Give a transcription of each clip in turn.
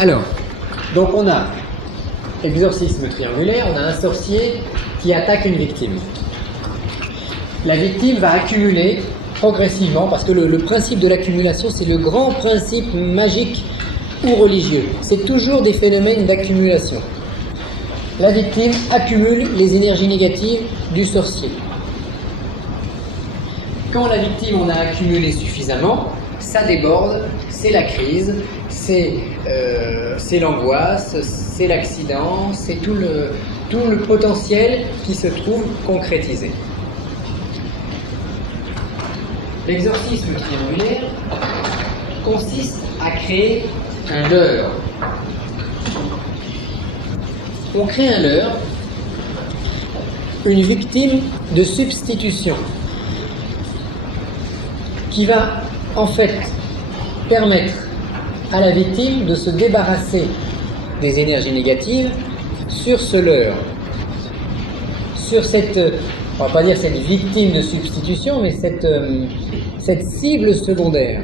Alors, donc on a exorcisme triangulaire, on a un sorcier qui attaque une victime. La victime va accumuler progressivement, parce que le principe de l'accumulation, c'est le grand principe magique ou religieux. C'est toujours des phénomènes d'accumulation. La victime accumule les énergies négatives du sorcier. Quand la victime en a accumulé suffisamment, ça déborde, c'est la crise, c'est l'angoisse, c'est l'accident, c'est tout le potentiel qui se trouve concrétisé. L'exorcisme triangulaire consiste à créer un leurre. On crée un leurre, une victime de substitution, qui va en fait permettre à la victime de se débarrasser des énergies négatives sur ce leurre, sur cette, on va pas dire cette victime de substitution, mais cette cible secondaire.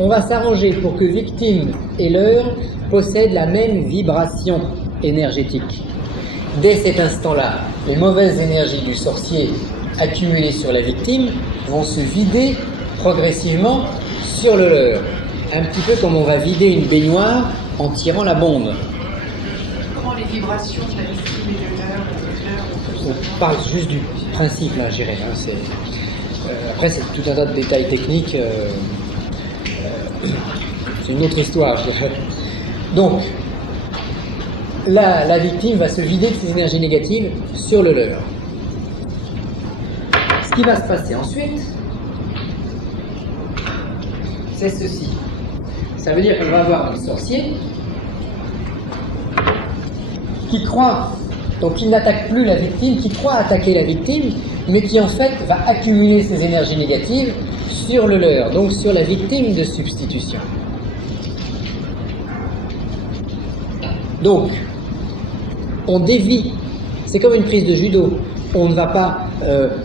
On va s'arranger pour que victime et leurre possèdent la même vibration énergétique. Dès cet instant-là, les mauvaises énergies du sorcier accumulées sur la victime vont se vider progressivement sur le leurre. Un petit peu comme on va vider une baignoire en tirant la bombe. Comment les vibrations de la victime et de leurre? On parle juste du principe, là, j'irai. Après, c'est tout un tas de détails techniques. C'est une autre histoire, je dirais. Donc, la victime va se vider de ses énergies négatives sur le leurre. Ce qui va se passer ensuite, c'est ceci. Ça veut dire qu'on va avoir un sorcier qui croit, donc il n'attaque plus la victime, qui croit attaquer la victime, mais qui en fait va accumuler ses énergies négatives sur le leurre, donc sur la victime de substitution. Donc, on dévie, c'est comme une prise de judo, on ne va pas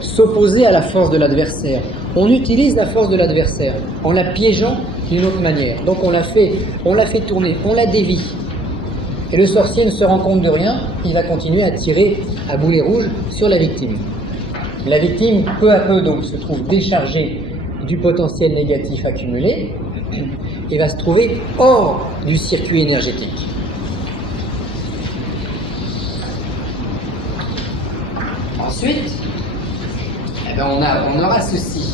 s'opposer à la force de l'adversaire, on utilise la force de l'adversaire en la piégeant d'une autre manière. Donc on la fait tourner, on la dévie. Et le sorcier ne se rend compte de rien, il va continuer à tirer à boulet rouge sur la victime. La victime, peu à peu, donc, se trouve déchargée du potentiel négatif accumulé et va se trouver hors du circuit énergétique. Ensuite, on aura ceci.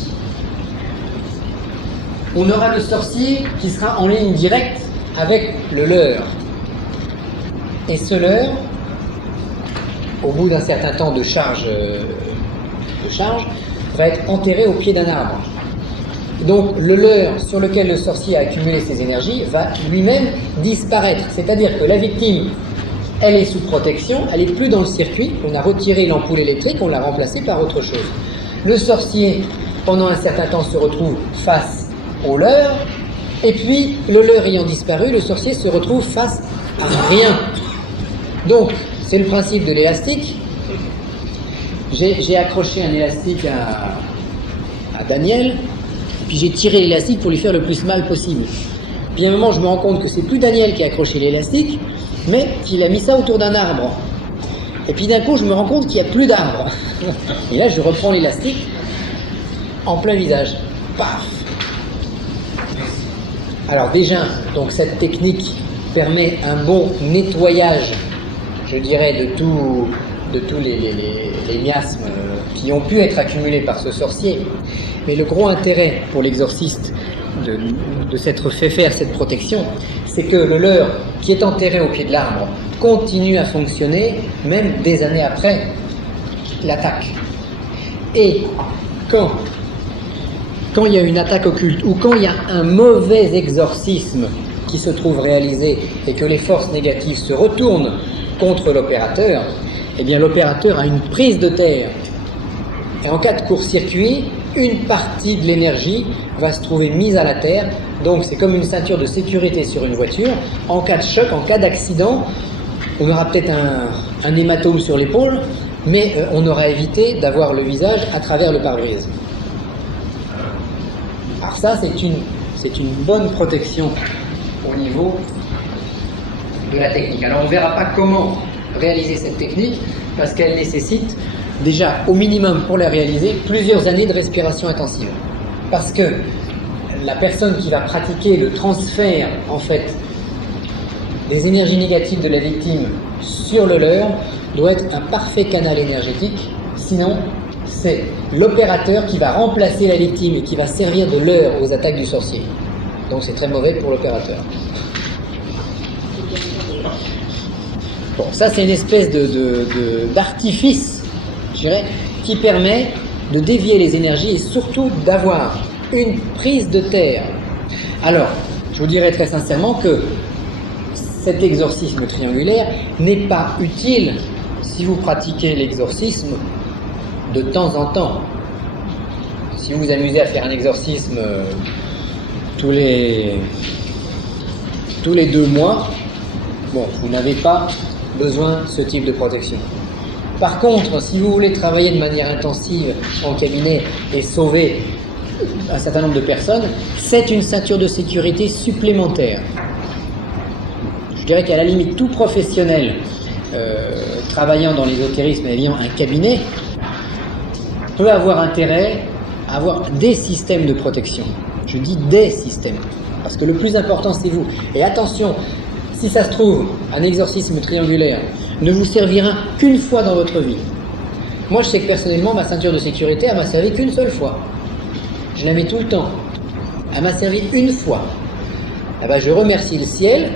On aura le sorcier qui sera en ligne directe avec le leurre. Et ce leurre, au bout d'un certain temps de charge, va être enterré au pied d'un arbre. Donc le leurre sur lequel le sorcier a accumulé ses énergies va lui-même disparaître. C'est-à-dire que la victime, elle est sous protection, elle n'est plus dans le circuit, on a retiré l'ampoule électrique, on l'a remplacée par autre chose. Le sorcier, pendant un certain temps, se retrouve face au leurre, et puis, le leurre ayant disparu, le sorcier se retrouve face à rien. Donc, c'est le principe de l'élastique. J'ai accroché un élastique à Daniel, puis j'ai tiré l'élastique pour lui faire le plus mal possible. Puis à un moment, je me rends compte que c'est plus Daniel qui a accroché l'élastique, mais qu'il a mis ça autour d'un arbre. Et puis d'un coup, je me rends compte qu'il n'y a plus d'arbre. Et là, je reprends l'élastique en plein visage. Paf! Alors déjà, donc cette technique permet un bon nettoyage, je dirais, de tous les miasmes qui ont pu être accumulés par ce sorcier. Mais le gros intérêt pour l'exorciste de s'être fait faire cette protection, c'est que le leurre qui est enterré au pied de l'arbre continue à fonctionner même des années après l'attaque. Et quand il y a une attaque occulte ou quand il y a un mauvais exorcisme qui se trouve réalisé et que les forces négatives se retournent contre l'opérateur, eh bien l'opérateur a une prise de terre. Et en cas de court-circuit, une partie de l'énergie va se trouver mise à la terre. Donc c'est comme une ceinture de sécurité sur une voiture. En cas de choc, en cas d'accident, on aura peut-être un hématome sur l'épaule, mais on aura évité d'avoir le visage à travers le pare-brise. Alors ça, c'est une bonne protection au niveau de la technique. Alors on ne verra pas comment réaliser cette technique, parce qu'elle nécessite déjà, au minimum pour la réaliser, plusieurs années de respiration intensive. Parce que la personne qui va pratiquer le transfert, en fait, des énergies négatives de la victime sur le leur, doit être un parfait canal énergétique, sinon c'est l'opérateur qui va remplacer la victime et qui va servir de leurre aux attaques du sorcier. Donc c'est très mauvais pour l'opérateur. Bon, ça c'est une espèce d'artifice, je dirais, qui permet de dévier les énergies et surtout d'avoir une prise de terre. Alors, je vous dirais très sincèrement que cet exorcisme triangulaire n'est pas utile si vous pratiquez l'exorcisme de temps en temps. Si vous vous amusez à faire un exorcisme tous les 2 mois, bon, vous n'avez pas besoin de ce type de protection. Par contre, si vous voulez travailler de manière intensive en cabinet et sauver un certain nombre de personnes, c'est une ceinture de sécurité supplémentaire. Je dirais qu'à la limite, tout professionnel travaillant dans l'ésotérisme et ayant un cabinet peut avoir intérêt à avoir des systèmes de protection. Je dis des systèmes, parce que le plus important c'est vous. Et attention, si ça se trouve, un exorcisme triangulaire ne vous servira qu'une fois dans votre vie. Moi je sais que personnellement, ma ceinture de sécurité, elle m'a servi qu'une seule fois. Je la mets tout le temps. Elle m'a servi une fois. Eh ben, je remercie le ciel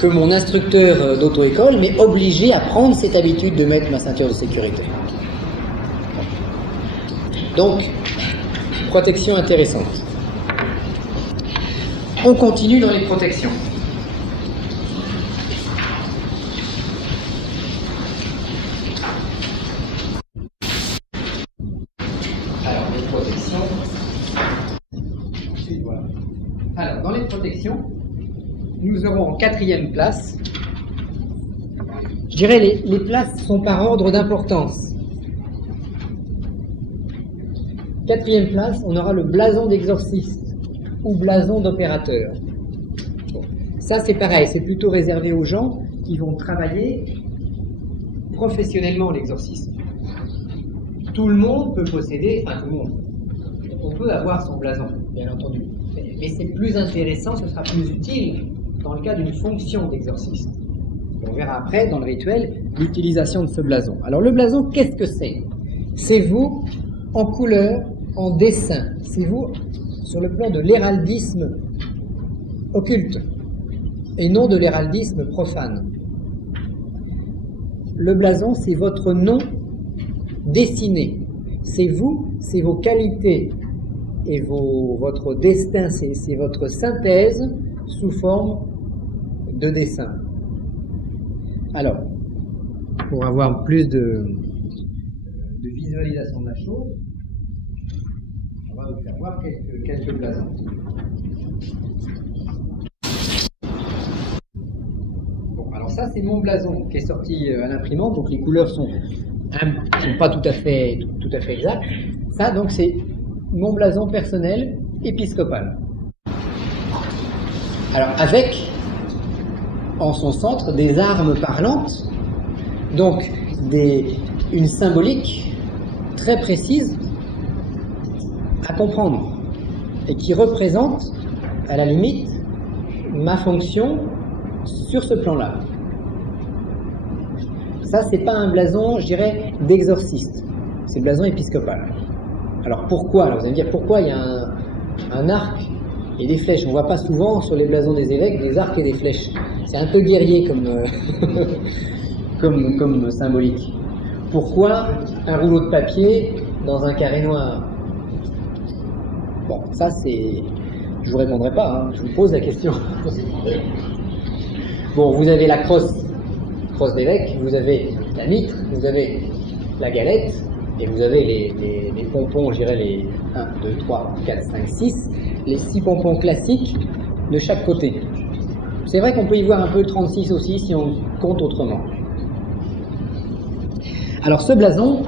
que mon instructeur d'auto-école m'ait obligé à prendre cette habitude de mettre ma ceinture de sécurité. Donc, protection intéressante. On continue dans les protections. Alors, les protections. Voilà. Alors, dans les protections, nous aurons en 4e place, je dirais les places sont par ordre d'importance. 4e place, on aura le blason d'exorciste ou blason d'opérateur. Bon. Ça c'est pareil, c'est plutôt réservé aux gens qui vont travailler professionnellement l'exorcisme. Tout le monde peut posséder, enfin tout le monde, on peut avoir son blason, bien entendu. Mais c'est plus intéressant, ce sera plus utile dans le cas d'une fonction d'exorciste. On verra après, dans le rituel, l'utilisation de ce blason. Alors le blason, qu'est-ce que c'est? C'est vous, en couleur, en dessin. C'est vous, sur le plan de l'héraldisme occulte, et non de l'héraldisme profane. Le blason, c'est votre nom dessiné. C'est vous, c'est vos qualités, et votre destin, c'est votre synthèse sous forme de dessin. Alors, pour avoir plus de visualisation de la chose, on va vous faire voir quelques blasons. Bon, alors ça c'est mon blason qui est sorti à l'imprimante, donc les couleurs sont pas tout à fait exactes. Ça donc c'est mon blason personnel épiscopal. Alors avec en son centre des armes parlantes, donc une symbolique très précise à comprendre et qui représente à la limite ma fonction sur ce plan-là. Ça c'est pas un blason, je dirais, d'exorciste, c'est le blason épiscopal. Alors pourquoi? Alors vous allez me dire pourquoi il y a un arc et des flèches. On voit pas souvent sur les blasons des évêques des arcs et des flèches. C'est un peu guerrier comme symbolique. Pourquoi un rouleau de papier dans un carré noir? Bon, ça c'est... Je vous répondrai pas, hein. Je vous pose la question. Bon, vous avez la crosse d'évêque, vous avez la mitre, vous avez la galette, et vous avez les pompons, je dirais les 1, 2, 3, 4, 5, 6, les 6 pompons classiques de chaque côté. C'est vrai qu'on peut y voir un peu le 36 aussi si on compte autrement. Alors ce blason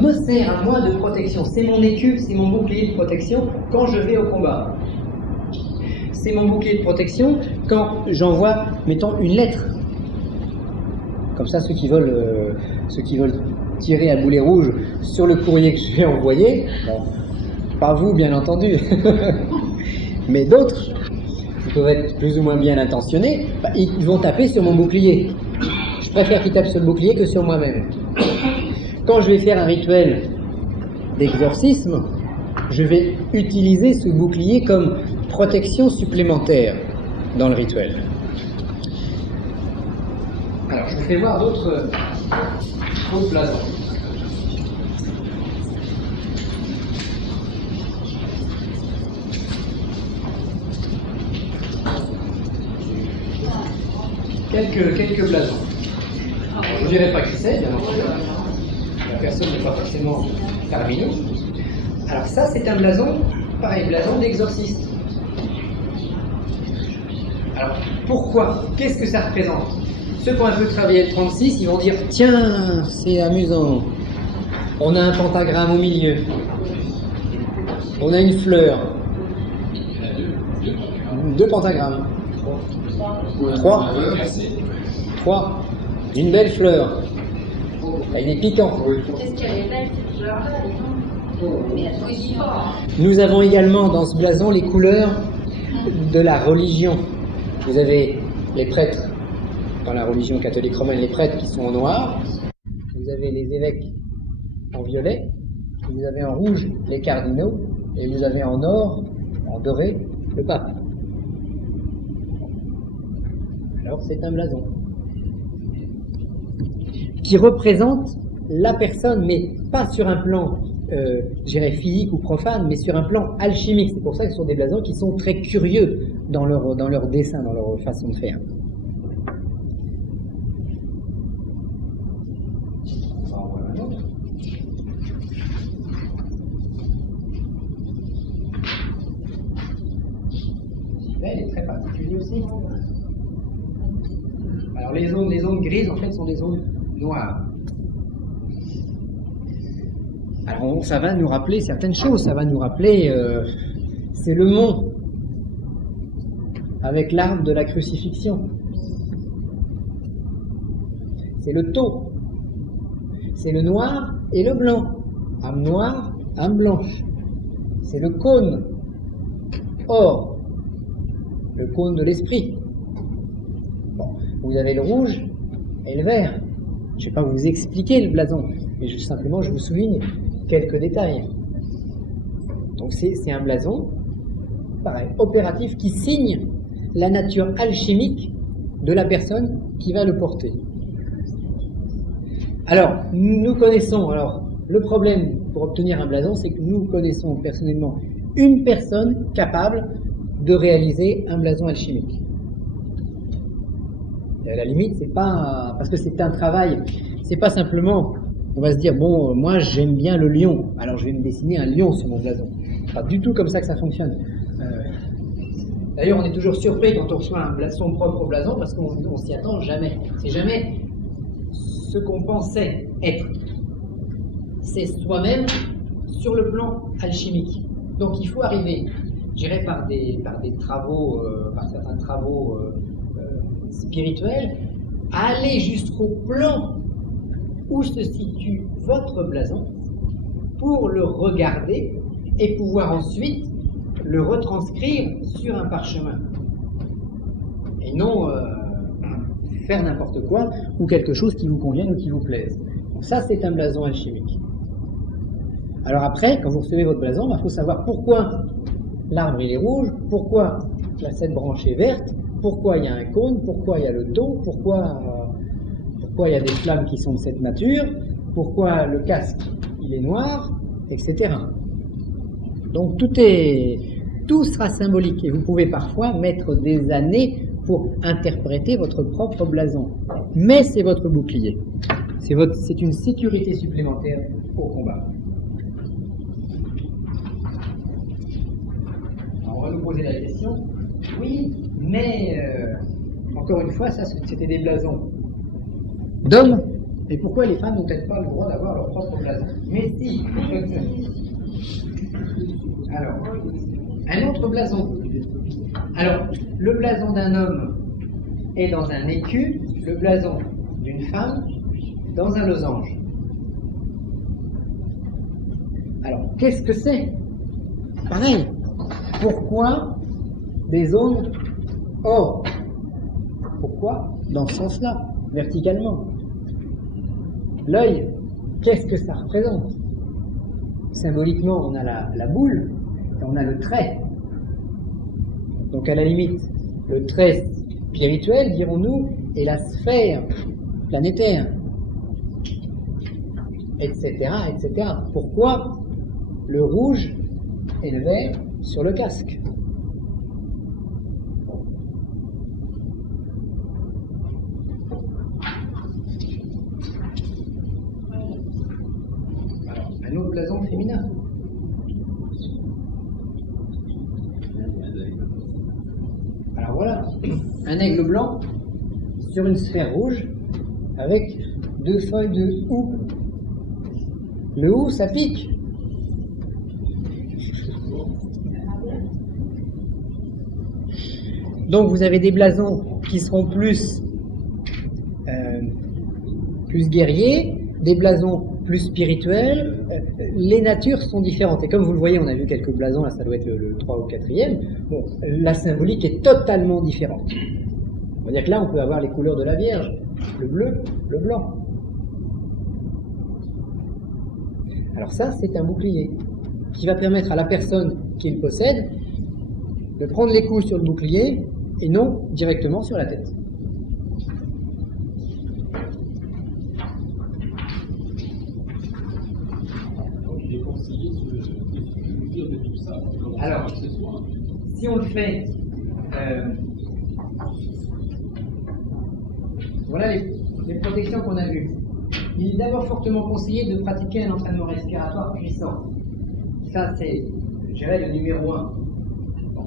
me sert à moi de protection. C'est mon écu, c'est mon bouclier de protection quand je vais au combat. C'est mon bouclier de protection quand j'envoie, mettons, une lettre comme ça, ceux qui veulent tirer à boulet rouge sur le courrier que je vais envoyer, bon, pas vous bien entendu, mais d'autres, qui peuvent être plus ou moins bien intentionnés, bah, ils vont taper sur mon bouclier. Je préfère qu'ils tapent sur le bouclier que sur moi-même. Quand je vais faire un rituel d'exorcisme, je vais utiliser ce bouclier comme protection supplémentaire dans le rituel. Alors, je vous fais voir d'autres blasons. Quelques blasons. Je ne dirai pas qui c'est, bien entendu. La personne n'est pas forcément parmi nous. Alors ça, c'est un blason, pareil, blason d'exorciste. Alors, pourquoi? Qu'est-ce que ça représente? Ceux qui ont un peu travaillé le 36, ils vont dire, tiens, c'est amusant. On a un pentagramme au milieu. On a une fleur. Deux pentagrammes. Trois. Une belle fleur. Il est piquant. Qu'est-ce qu'elle est belle, cette fleur-là, mais elle ne pas. Nous avons également dans ce blason les couleurs de la religion. Vous avez les prêtres, dans la religion catholique romaine, les prêtres qui sont en noir. Vous avez les évêques en violet. Vous avez en rouge les cardinaux. Et vous avez en or, en doré, le pape. Alors c'est un blason qui représente la personne, mais pas sur un plan, je dirais physique ou profane, mais sur un plan alchimique. C'est pour ça que ce sont des blasons qui sont très curieux dans leur dessin, dans leur façon de faire. En voilà un autre. Celui-là, il est très particulier aussi. Alors les zones grises, en fait, sont des zones noires. Alors ça va nous rappeler certaines choses. Ça va nous rappeler, c'est le mont avec l'arbre de la crucifixion. C'est le tau. C'est le noir et le blanc. Âme noire, âme blanche. C'est le cône. Or, le cône de l'esprit. Bon, vous avez le rouge et le vert. Je ne vais pas vous expliquer le blason, mais simplement je vous souligne quelques détails. Donc c'est un blason, pareil, opératif, qui signe la nature alchimique de la personne qui va le porter. Alors, nous connaissons, le problème pour obtenir un blason, c'est que nous connaissons personnellement une personne capable de réaliser un blason alchimique. Et à la limite, c'est pas parce que c'est un travail, c'est pas simplement, on va se dire, bon, moi j'aime bien le lion, alors je vais me dessiner un lion sur mon blason. Pas du tout comme ça que ça fonctionne. D'ailleurs, on est toujours surpris quand on reçoit son propre blason parce qu'on s'y attend jamais. C'est jamais ce qu'on pensait être. C'est soi-même sur le plan alchimique. Donc il faut arriver, je dirais par des travaux, par certains travaux spirituels, à aller jusqu'au plan où se situe votre blason pour le regarder et pouvoir ensuite le retranscrire sur un parchemin. Et non faire n'importe quoi ou quelque chose qui vous convienne ou qui vous plaise. Donc ça, c'est un blason alchimique. Alors après, quand vous recevez votre blason, il faut savoir pourquoi l'arbre il est rouge, pourquoi cette branche est verte, pourquoi il y a un cône, pourquoi il y a le tau, pourquoi il y a des flammes qui sont de cette nature, pourquoi le casque il est noir, etc. Donc tout sera symbolique et vous pouvez parfois mettre des années pour interpréter votre propre blason. Mais c'est votre bouclier. C'est une sécurité supplémentaire au combat. Alors on va nous poser la question. Oui, mais encore une fois, ça c'était des blasons d'hommes. Et pourquoi les femmes n'ont-elles pas le droit d'avoir leur propre blason? Mais si. Alors, un autre blason. Alors, le blason d'un homme est dans un écu, le blason d'une femme dans un losange. Alors, qu'est-ce que c'est? Pareil. Pourquoi des zones or? Pourquoi dans ce sens-là, verticalement? L'œil, qu'est-ce que ça représente? Symboliquement, on a la boule et on a le trait. Donc à la limite, le trait spirituel, dirons-nous, est la sphère planétaire, etc., etc. Pourquoi le rouge et le vert sur le casque? Alors, un autre blason féminin. Alors voilà, un aigle blanc sur une sphère rouge avec 2 feuilles de houx. Le houx, ça pique. Donc vous avez des blasons qui seront plus guerriers, des blasons plus spirituels. Les natures sont différentes. Et comme vous le voyez, on a vu quelques blasons, là ça doit être le 3 ou 4e. Bon, la symbolique est totalement différente. On va dire que là, on peut avoir les couleurs de la Vierge, le bleu, le blanc. Alors ça, c'est un bouclier qui va permettre à la personne qui le possède de prendre les coups sur le bouclier et non directement sur la tête. Il est conseillé de dire de tout ça. Alors, si on le fait, voilà les protections qu'on a vues. Il est d'abord fortement conseillé de pratiquer un entraînement respiratoire puissant. Ça, c'est, je dirais, le numéro 1. Bon.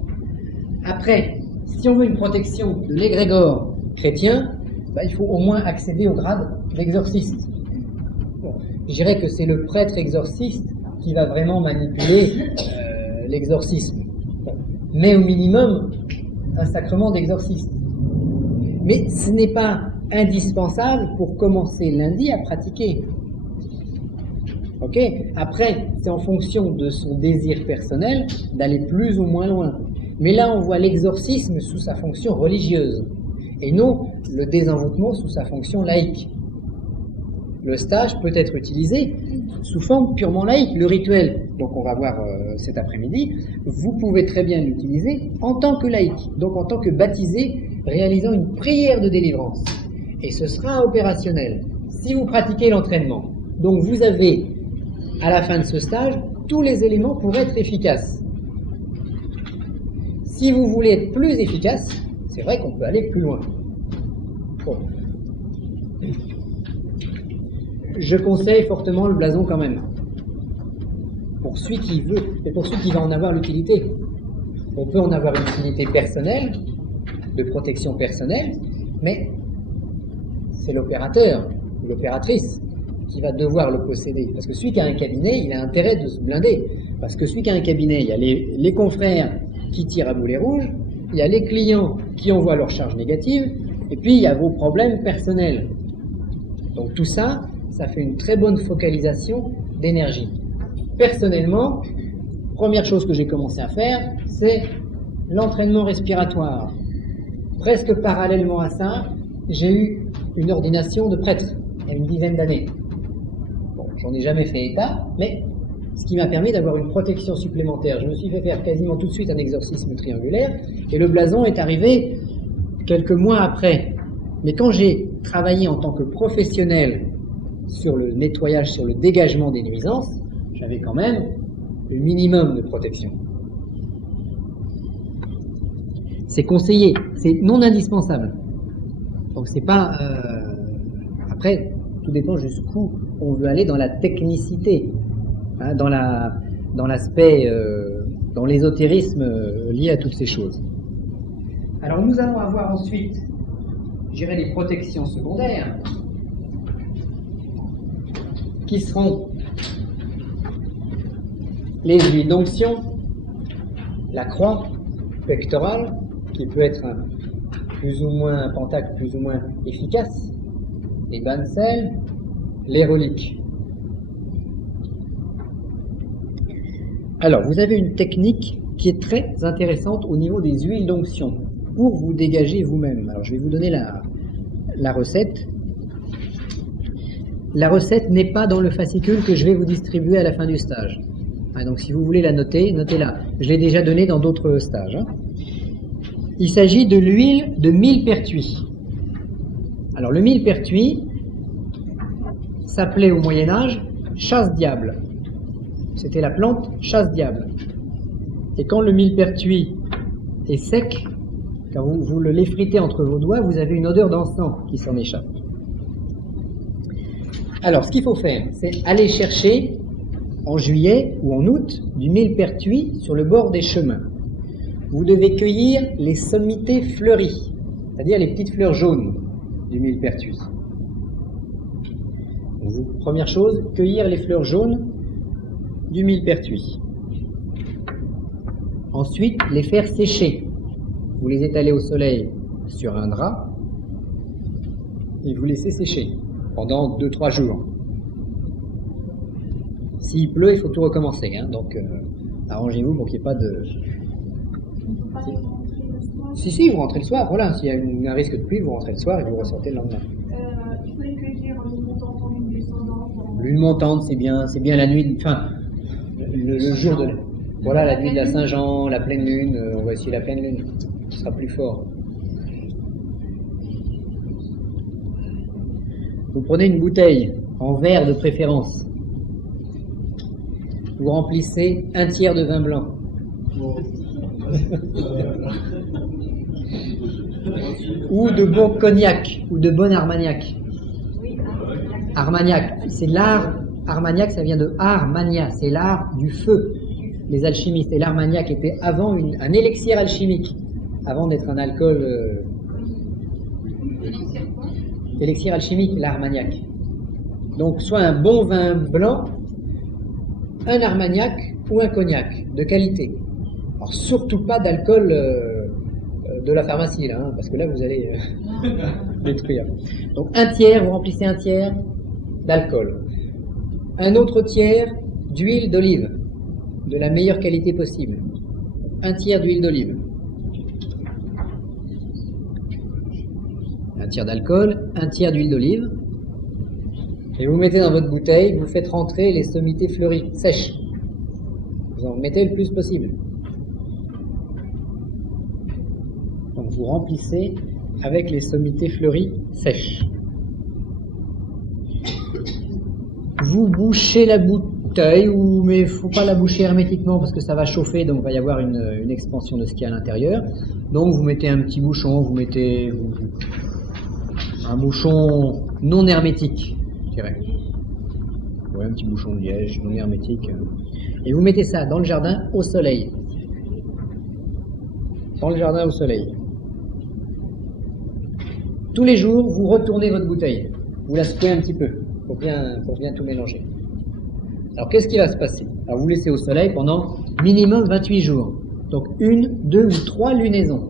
Après, si on veut une protection de l'égrégore chrétien, il faut au moins accéder au grade d'exorciste. Bon. Je dirais que c'est le prêtre exorciste qui va vraiment manipuler l'exorcisme. Bon. Mais au minimum, un sacrement d'exorciste. Mais ce n'est pas indispensable pour commencer lundi à pratiquer. Ok? Après, c'est en fonction de son désir personnel d'aller plus ou moins loin. Mais là, on voit l'exorcisme sous sa fonction religieuse et non le désenvoûtement sous sa fonction laïque. Le stage peut être utilisé sous forme purement laïque. Le rituel, donc on va voir cet après-midi, vous pouvez très bien l'utiliser en tant que laïque, donc en tant que baptisé réalisant une prière de délivrance. Et ce sera opérationnel si vous pratiquez l'entraînement. Donc vous avez, à la fin de ce stage, tous les éléments pour être efficace. Si vous voulez être plus efficace, c'est vrai qu'on peut aller plus loin. Bon. Je conseille fortement le blason quand même. Pour celui qui veut, et pour celui qui va en avoir l'utilité. On peut en avoir une utilité personnelle, de protection personnelle, mais c'est l'opérateur ou l'opératrice qui va devoir le posséder. Parce que celui qui a un cabinet, il a intérêt de se blinder. Parce que celui qui a un cabinet, il y a les confrères qui tirent à boulet rouge, il y a les clients qui envoient leurs charges négatives, et puis il y a vos problèmes personnels. Donc tout ça, ça fait une très bonne focalisation d'énergie. Personnellement, première chose que j'ai commencé à faire, c'est l'entraînement respiratoire. Presque parallèlement à ça, j'ai eu une ordination de prêtre il y a une dizaine d'années. Bon, j'en ai jamais fait état, mais ce qui m'a permis d'avoir une protection supplémentaire. Je me suis fait faire quasiment tout de suite un exorcisme triangulaire, et le blason est arrivé quelques mois après. Mais quand j'ai travaillé en tant que professionnel sur le nettoyage, sur le dégagement des nuisances, j'avais quand même le minimum de protection. C'est conseillé, c'est non indispensable. Donc c'est pas... Après, tout dépend jusqu'où on veut aller dans la technicité, hein, dans l'aspect, dans l'ésotérisme lié à toutes ces choses. Alors nous allons avoir ensuite, je dirais, les protections secondaires, qui seront les huiles d'onction, la croix pectorale, qui peut être plus ou moins un pentacle plus ou moins efficace, les bains de sel, les reliques. Alors, vous avez une technique qui est très intéressante au niveau des huiles d'onction pour vous dégager vous-même. Alors, je vais vous donner la recette. La recette n'est pas dans le fascicule que je vais vous distribuer à la fin du stage. Donc, si vous voulez la noter, notez-la. Je l'ai déjà donnée dans d'autres stages. Il s'agit de l'huile de millepertuis. Alors, le millepertuis s'appelait au Moyen-Âge chasse-diable. C'était la plante chasse-diable. Et quand le millepertuis est sec, quand vous l'effritez entre vos doigts, vous avez une odeur d'encens qui s'en échappe. Alors, ce qu'il faut faire, c'est aller chercher en juillet ou en août du millepertuis sur le bord des chemins. Vous devez cueillir les sommités fleuries, c'est-à-dire les petites fleurs jaunes du millepertuis. Donc, première chose, cueillir les fleurs jaunes du millepertuis. Ensuite, les faire sécher. Vous les étalez au soleil sur un drap et vous laissez sécher pendant 2-3 jours. S'il pleut, il faut tout recommencer. Donc, arrangez-vous pour qu'il n'y ait pas de... Si, vous rentrez le soir. Voilà, s'il y a un risque de pluie, vous rentrez le soir et vous ressortez le lendemain. Il faut les cueillir en lune montante, en lune descendante. Lune montante, c'est bien la nuit... Enfin, le jour de... Voilà, la nuit de la Saint-Jean, la pleine lune, on va essayer la pleine lune, ce sera plus fort. Vous prenez une bouteille, en verre de préférence. Vous remplissez 1/3 de vin blanc. Ou de bon cognac, ou de bon armagnac. Armagnac, c'est l'art, armagnac ça vient de armagna, c'est l'art du feu. Les alchimistes, et l'armagnac était avant un élixir alchimique, avant d'être un alcool... Élixir alchimique, l'armagnac. Donc soit un bon vin blanc, un armagnac ou un cognac de qualité. Alors surtout pas d'alcool de la pharmacie, là, parce que là vous allez détruire. Donc 1/3, vous remplissez 1/3 d'alcool. Un autre tiers d'huile d'olive, de la meilleure qualité possible. 1/3 d'huile d'olive. 1/3 d'alcool, 1/3 d'huile d'olive. Et vous mettez dans votre bouteille, vous faites rentrer les sommités fleuries, sèches. Vous en mettez le plus possible. Donc vous remplissez avec les sommités fleuries sèches. Vous bouchez la bouteille, mais il ne faut pas la boucher hermétiquement parce que ça va chauffer, donc il va y avoir une expansion de ce qu'il y a à l'intérieur. Donc vous mettez un petit bouchon, vous mettez un bouchon non hermétique, je dirais. Ouais, un petit bouchon de liège non hermétique. Et vous mettez ça dans le jardin au soleil. Dans le jardin au soleil. Tous les jours, vous retournez votre bouteille. Vous la secouez un petit peu pour bien tout mélanger. Alors qu'est-ce qui va se passer? Alors vous laissez au soleil pendant minimum 28 jours. Donc 1, 2 ou 3 lunaisons.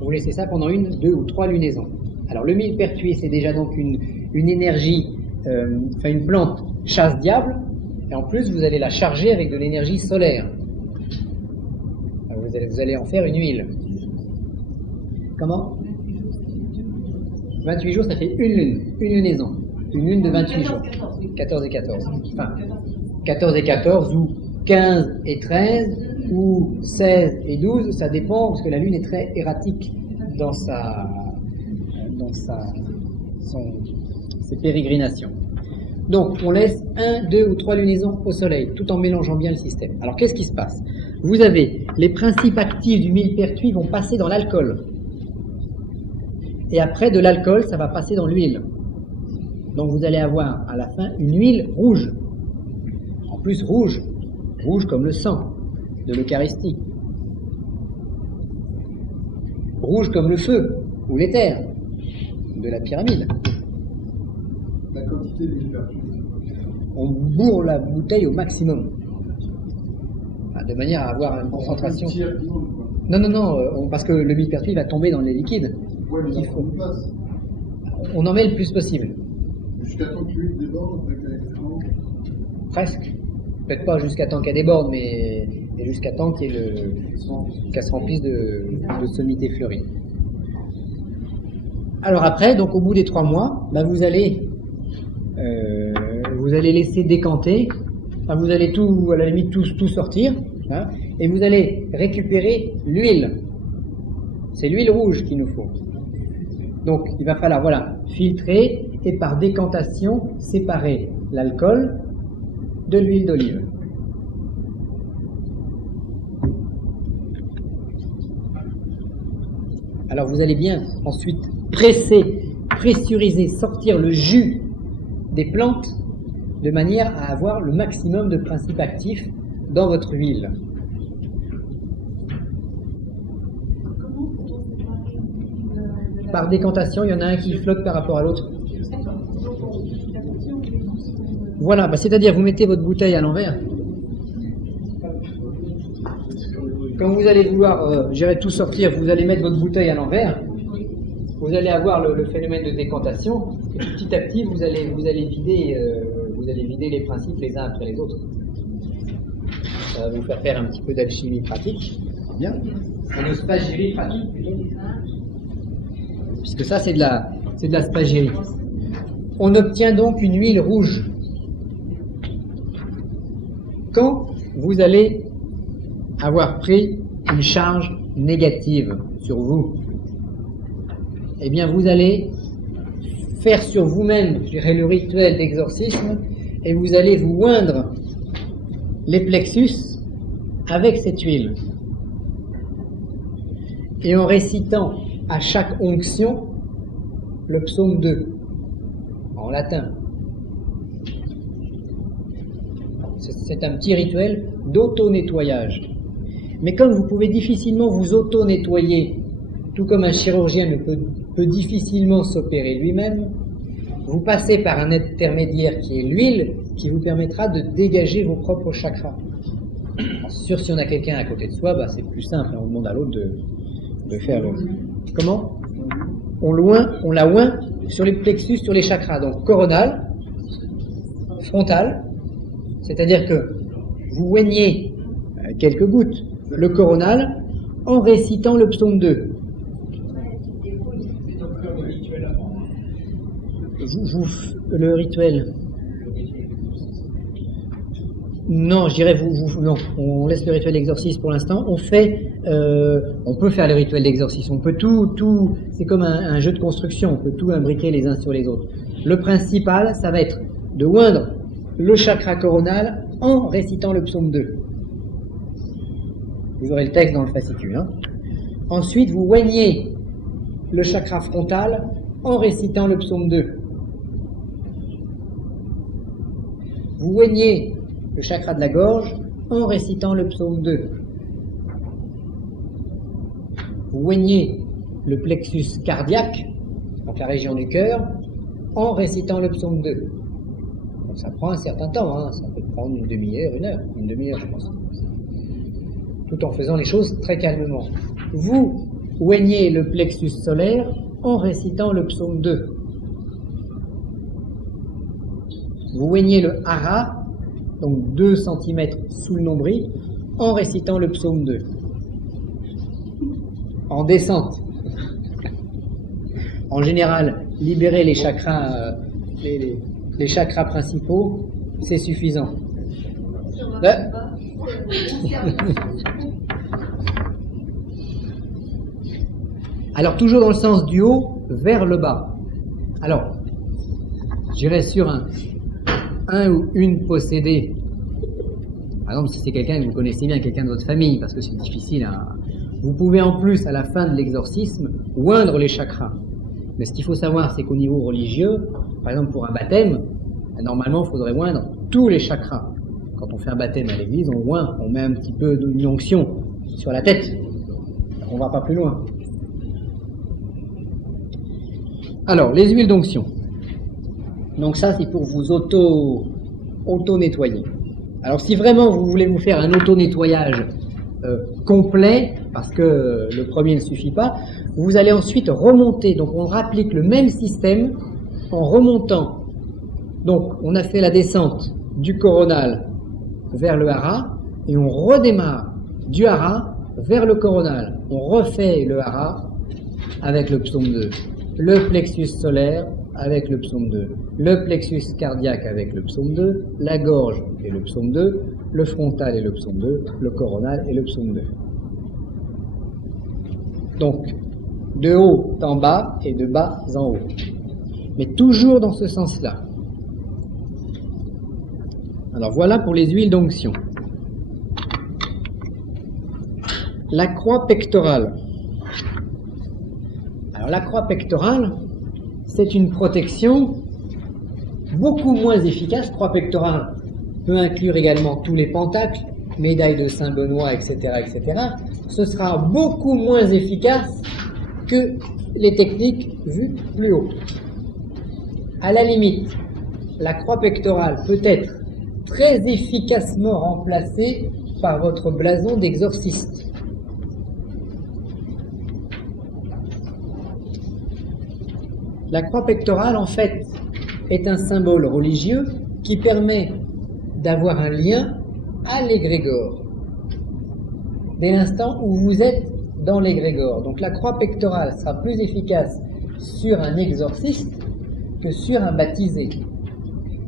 Vous laissez ça pendant 1, 2 ou 3 lunaisons. Alors le millepertuis, c'est déjà donc une énergie, une plante chasse-diable, et en plus vous allez la charger avec de l'énergie solaire. Alors, vous allez en faire une huile. Comment? 28 jours, ça fait une lunaison. Une lune de 28 jours. 14 et 14. Enfin, 14 et 14, ou 15 et 13, ou 16 et 12, ça dépend, parce que la lune est très erratique dans ses pérégrinations. Donc, on laisse 1, 2 ou 3 lunaisons au soleil, tout en mélangeant bien le système. Alors, qu'est-ce qui se passe? Vous avez les principes actifs du millepertuis vont passer dans l'alcool. Et après, de l'alcool, ça va passer dans l'huile. Donc, vous allez avoir, à la fin, une huile rouge. En plus, rouge comme le sang de l'Eucharistie. Rouge comme le feu, ou l'éther, de la pyramide. La quantité de millepertuis. On bourre la bouteille au maximum. De manière à avoir une concentration. Non, parce que le millepertuis va tomber dans les liquides. Ouais, mais il faut. On en met le plus possible. Jusqu'à temps que l'huile déborde avec l'électron. Presque. Peut-être pas jusqu'à temps qu'elle déborde, mais jusqu'à temps qu'elle se remplisse de sommités fleuries. Alors après, donc au bout des 3 mois, bah vous allez laisser décanter, enfin vous allez tout, à la limite tout sortir, hein, et vous allez récupérer l'huile. C'est l'huile rouge qu'il nous faut. Donc il va falloir, voilà, filtrer et par décantation séparer l'alcool de l'huile d'olive. Alors vous allez bien ensuite pressuriser, sortir le jus des plantes de manière à avoir le maximum de principes actifs dans votre huile. Par décantation, il y en a un qui flotte par rapport à l'autre. Voilà, bah c'est-à-dire vous mettez votre bouteille à l'envers. Quand vous allez vouloir tout sortir, vous allez mettre votre bouteille à l'envers. Vous allez avoir le phénomène de décantation. Et petit à petit, vous allez vider les principes les uns après les autres. Ça va vous faire un petit peu d'alchimie pratique. Bien. Une spagyrie pratique plutôt. Puisque ça, c'est de la spagyrie. On obtient donc une huile rouge. Quand vous allez avoir pris une charge négative sur vous, eh bien vous allez faire sur vous-même, je dirais, le rituel d'exorcisme, et vous allez vous oindre les plexus avec cette huile. Et en récitant à chaque onction le psaume 2, en latin. C'est un petit rituel d'auto-nettoyage. Mais comme vous pouvez difficilement vous auto-nettoyer, tout comme un chirurgien ne peut difficilement s'opérer lui-même, vous passez par un intermédiaire qui est l'huile, qui vous permettra de dégager vos propres chakras. C'est sûr, si on a quelqu'un à côté de soi, bah, c'est plus simple, on demande à l'autre de faire le... Comment ? On la oint sur les plexus, sur les chakras, donc coronal, frontal, c'est-à-dire que vous oignez quelques gouttes le coronal en récitant le psaume 2. Le rituel. Non, je dirais non. On laisse le rituel d'exorcisme pour l'instant. On peut faire le rituel d'exorcisme. On peut tout. C'est comme un jeu de construction. On peut tout imbriquer les uns sur les autres. Le principal, ça va être de oindre le chakra coronal en récitant le psaume 2. Vous aurez le texte dans le fascicule. Hein. Ensuite, vous oignez le chakra frontal en récitant le psaume 2. Vous oignez le chakra de la gorge en récitant le psaume 2. Vous oignez le plexus cardiaque, donc la région du cœur, en récitant le psaume 2. Donc ça prend un certain temps, hein. Ça peut prendre une demi-heure, une demi-heure je pense. Tout en faisant les choses très calmement. Vous oignez le plexus solaire en récitant le psaume 2. Vous oignez le hara, donc 2 cm sous le nombril, en récitant le psaume 2. En descente. En général, libérer les chakras, les chakras principaux, c'est suffisant. Alors, toujours dans le sens du haut vers le bas. Alors, j'irai sur un ou une possédée. Par exemple, si c'est quelqu'un que vous connaissez bien, quelqu'un de votre famille, parce que c'est difficile à... Vous pouvez en plus, à la fin de l'exorcisme, oindre les chakras. Mais ce qu'il faut savoir, c'est qu'au niveau religieux, par exemple pour un baptême, normalement, il faudrait oindre tous les chakras. Quand on fait un baptême à l'église, on met un petit peu d'une onction sur la tête. On ne va pas plus loin. Alors, les huiles d'onction. Donc ça, c'est pour vous auto-nettoyer. Alors, si vraiment vous voulez vous faire un auto-nettoyage complet, parce que le premier ne suffit pas. Vous allez ensuite remonter, donc on rapplique le même système en remontant. Donc on a fait la descente du coronal vers le hara, et on redémarre du hara vers le coronal. On refait le hara avec le psaume 2, le plexus solaire avec le psaume 2, le plexus cardiaque avec le psaume 2, la gorge et le psaume 2, le frontal et le psaume 2, le coronal et le psaume 2. Donc, de haut en bas et de bas en haut. Mais toujours dans ce sens-là. Alors voilà pour les huiles d'onction. La croix pectorale. Alors la croix pectorale, c'est une protection beaucoup moins efficace. Croix pectorale peut inclure également tous les pentacles, médaille de Saint-Benoît, etc., etc. Ce sera beaucoup moins efficace que les techniques vues plus haut. À la limite, la croix pectorale peut être très efficacement remplacée par votre blason d'exorciste. La croix pectorale, en fait, est un symbole religieux qui permet d'avoir un lien à l'égrégore, dès l'instant où vous êtes dans l'égrégore. Donc la croix pectorale sera plus efficace sur un exorciste que sur un baptisé.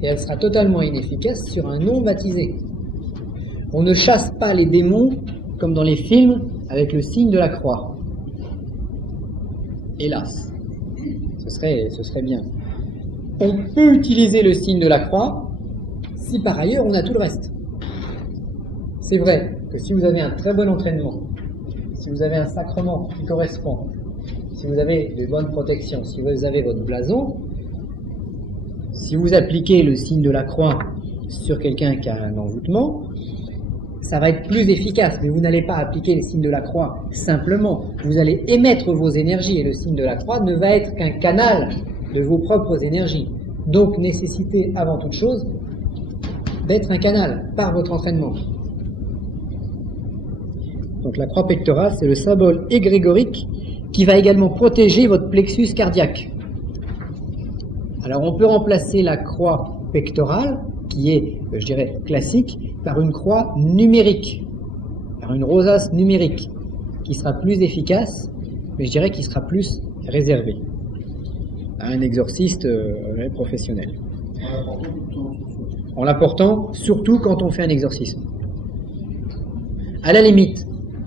Et elle sera totalement inefficace sur un non baptisé. On ne chasse pas les démons comme dans les films avec le signe de la croix. Hélas. Ce serait bien. On peut utiliser le signe de la croix si par ailleurs on a tout le reste. C'est vrai que si vous avez un très bon entraînement, si vous avez un sacrement qui correspond, si vous avez de bonnes protections, si vous avez votre blason, si vous appliquez le signe de la croix sur quelqu'un qui a un envoûtement, ça va être plus efficace, mais vous n'allez pas appliquer le signe de la croix simplement. Vous allez émettre vos énergies et le signe de la croix ne va être qu'un canal de vos propres énergies. Donc nécessitez avant toute chose d'être un canal par votre entraînement. Donc la croix pectorale, c'est le symbole égrégorique qui va également protéger votre plexus cardiaque. Alors on peut remplacer la croix pectorale, qui est, je dirais, classique, par une croix numérique, par une rosace numérique, qui sera plus efficace, mais je dirais qui sera plus réservée à un exorciste professionnel. En l'apportant surtout quand on fait un exorcisme. À la limite,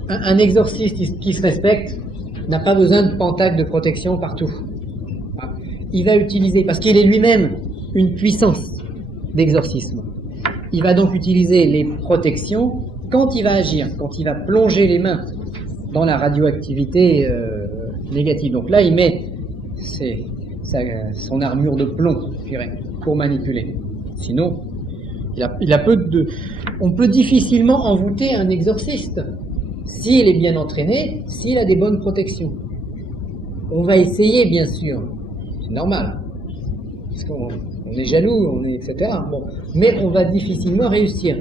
un exorciste qui se respecte n'a pas besoin de pentacle de protection partout. Il va utiliser, parce qu'il est lui-même une puissance d'exorcisme, il va donc utiliser les protections quand il va agir, quand il va plonger les mains dans la radioactivité négative. Donc là, il met son armure de plomb, je dirais, pour manipuler. Sinon, il a peu de... On peut difficilement envoûter un exorciste s'il est bien entraîné, s'il a des bonnes protections. On va essayer, bien sûr. C'est normal. Parce qu'on est jaloux, etc. Bon. Mais on va difficilement réussir.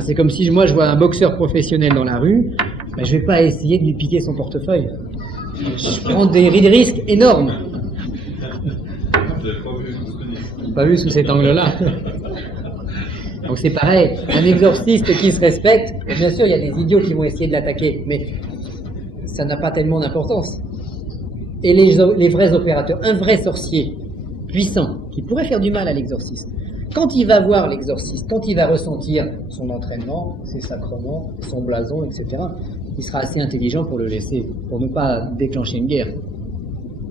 C'est comme si moi je vois un boxeur professionnel dans la rue, je ne vais pas essayer de lui piquer son portefeuille. Je prends des risques énormes. Pas vu sous cet angle-là. Donc c'est pareil, un exorciste qui se respecte, bien sûr il y a des idiots qui vont essayer de l'attaquer, mais ça n'a pas tellement d'importance. Et les vrais opérateurs, un vrai sorcier puissant, qui pourrait faire du mal à l'exorciste, quand il va voir l'exorciste, quand il va ressentir son entraînement, ses sacrements, son blason, etc., il sera assez intelligent pour le laisser, pour ne pas déclencher une guerre.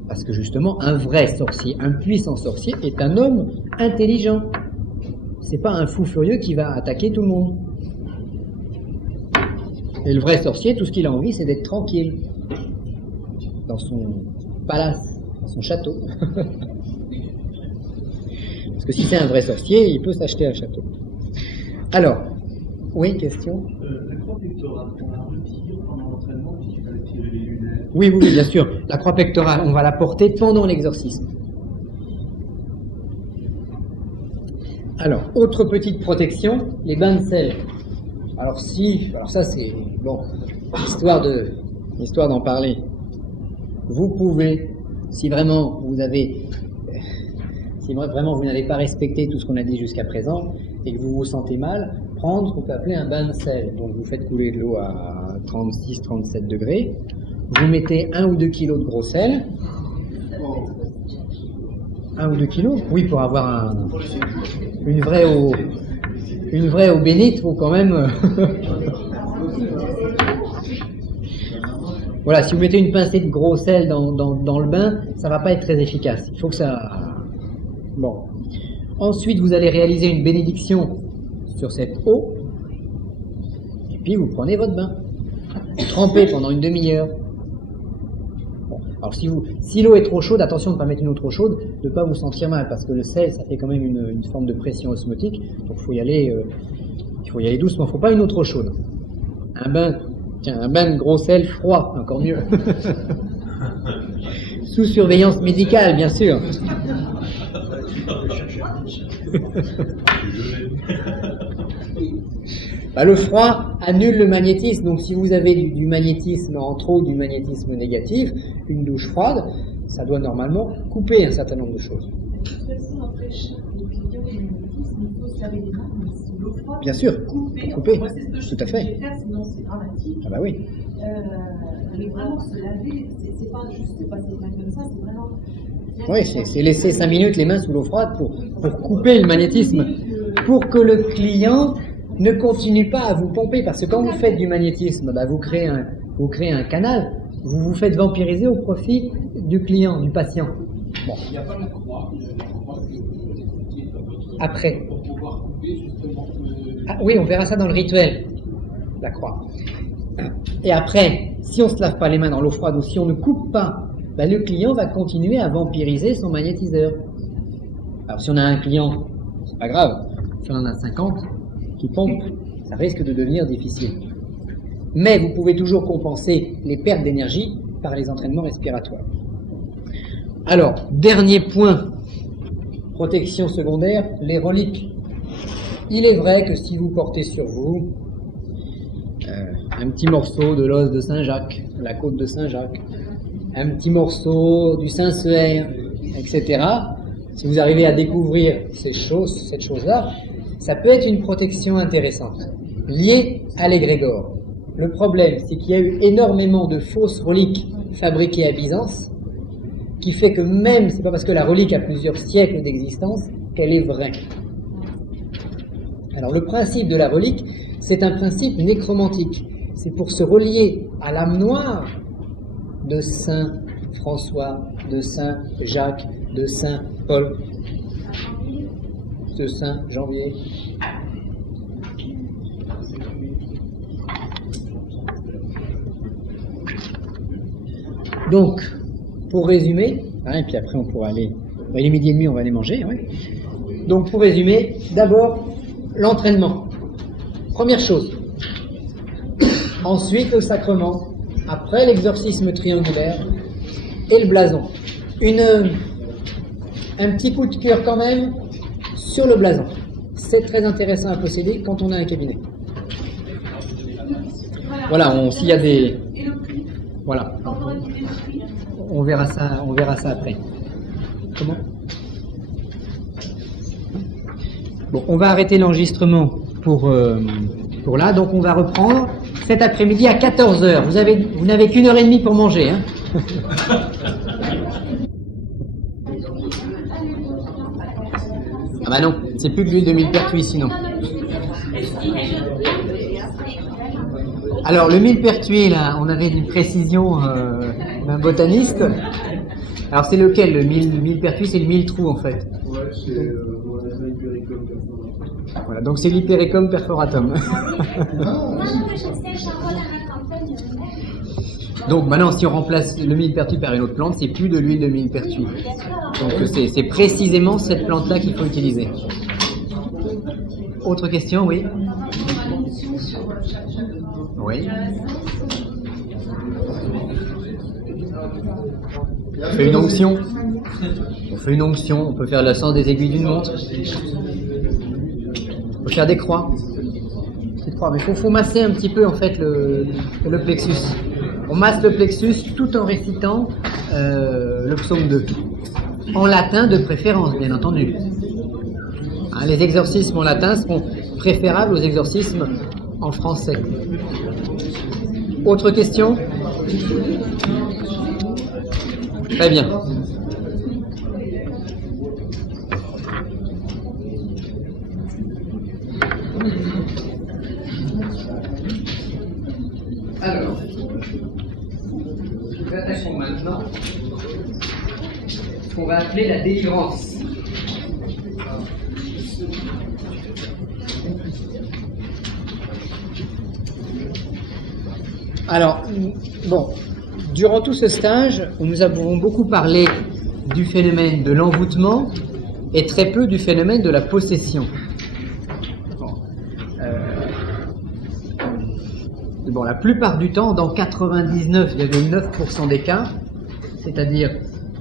Parce que justement, un vrai sorcier, un puissant sorcier, est un homme intelligent. C'est pas un fou furieux qui va attaquer tout le monde. Et le vrai sorcier, tout ce qu'il a envie, c'est d'être tranquille. Dans son palace, dans son château. Parce que si c'est un vrai sorcier, il peut s'acheter un château. Alors, oui, question ? La croix pectorale, on la retire pendant l'entraînement puisqu'il fallait tirer les lunettes. Oui, bien sûr. La croix pectorale, on va la porter pendant l'exorcisme. Alors, autre petite protection, les bains de sel. alors ça c'est bon, histoire d'en parler. Vous pouvez, si vraiment vous n'avez pas respecté tout ce qu'on a dit jusqu'à présent et que vous vous sentez mal, prendre ce qu'on peut appeler un bain de sel. Donc vous faites couler de l'eau à 36-37 degrés, vous mettez 1 ou 2 kilos de gros sel. 1 ou 2 kilos? Oui, pour avoir une vraie eau bénite, faut quand même... Voilà, si vous mettez une pincée de gros sel dans le bain, ça va pas être très efficace. Il faut que ça... Bon. Ensuite, vous allez réaliser une bénédiction sur cette eau, et puis vous prenez votre bain. Vous trempez pendant une demi-heure. Bon. Alors si l'eau est trop chaude, attention de ne pas mettre une eau trop chaude, de ne pas vous sentir mal, parce que le sel, ça fait quand même une forme de pression osmotique, donc il faut y aller doucement, il ne faut pas une eau trop chaude. Un bain de gros sel froid, encore mieux. Sous surveillance médicale, bien sûr. Le froid annule le magnétisme, donc si vous avez du magnétisme en trop, du magnétisme négatif, une douche froide, ça doit normalement couper un certain nombre de choses. De toute façon, après chaque client du magnétisme, il faut se laver les mains, mais sous l'eau froide, bien sûr, couper. Moi, c'est ce que je tout à fait. faire, sinon c'est dramatique. Ah bah oui. Mais vraiment se laver, c'est pas juste se passer les mains comme ça, c'est vraiment... Oui, c'est laisser 5 minutes les mains sous l'eau froide pour couper le magnétisme, pour que le client ne continue pas à vous pomper, parce que quand vous faites du magnétisme, vous créez un canal, vous vous faites vampiriser au profit du client, du patient. Bon. Il n'y a pas la croix, Après. Pour pouvoir couper justement. Ah, oui, on verra ça dans le rituel, la croix. Et après, si on ne se lave pas les mains dans l'eau froide ou si on ne coupe pas, le client va continuer à vampiriser son magnétiseur. Alors si on a un client, c'est pas grave. Si on en a 50 qui pompent, ça risque de devenir difficile. Mais vous pouvez toujours compenser les pertes d'énergie par les entraînements respiratoires. Alors, dernier point, protection secondaire, les reliques. Il est vrai que si vous portez sur vous un petit morceau de l'os de Saint-Jacques, la côte de Saint-Jacques, un petit morceau du Saint-Suaire, etc., si vous arrivez à découvrir cette chose-là, ça peut être une protection intéressante, liée à l'égrégore. Le problème, c'est qu'il y a eu énormément de fausses reliques fabriquées à Byzance, qui fait que même, c'est pas parce que la relique a plusieurs siècles d'existence qu'elle est vraie. Alors le principe de la relique, c'est un principe nécromantique. C'est pour se relier à l'âme noire de Saint François, de Saint Jacques, de Saint Paul, de Saint Janvier. Donc, pour résumer, et puis après on pourra aller, il est 12h30, on va aller manger. Ouais. Donc pour résumer, d'abord l'entraînement, première chose. Ensuite le sacrement, après l'exorcisme triangulaire et le blason. Un petit coup de cœur quand même sur le blason. C'est très intéressant à posséder quand on a un cabinet. Voilà, s'il y a des... Voilà. On verra ça après. Comment? Bon, on va arrêter l'enregistrement pour là, donc on va reprendre cet après-midi à 14h. Vous n'avez qu'une heure et demie pour manger, hein. Ah bah non, c'est plus que l'huile de millepertuis sinon. Alors le millepertuis là, on avait une précision d'un botaniste. Alors c'est lequel le millepertuis? C'est le mille-trou en fait. Ouais, c'est l'hypericum perforatum. Voilà, donc c'est l'hypericum perforatum. Donc maintenant, si on remplace le millepertuis par une autre plante, c'est plus de l'huile de millepertuis. Donc c'est précisément cette plante-là qu'il faut utiliser. Autre question, oui? Oui. On fait une onction. On peut faire la sang des aiguilles d'une montre. On peut faire des croix. C'est 3. Mais il faut masser un petit peu en fait le plexus. On masse le plexus tout en récitant le psaume 2. En latin de préférence, bien entendu. Hein, les exorcismes en latin seront préférables aux exorcismes en français. Autre question? Très bien. Alors, nous attaquons maintenant ce qu'on va appeler la délivrance. Alors, bon, durant tout ce stage, nous avons beaucoup parlé du phénomène de l'envoûtement et très peu du phénomène de la possession. Bon, la plupart du temps, dans 99,9% des cas, c'est-à-dire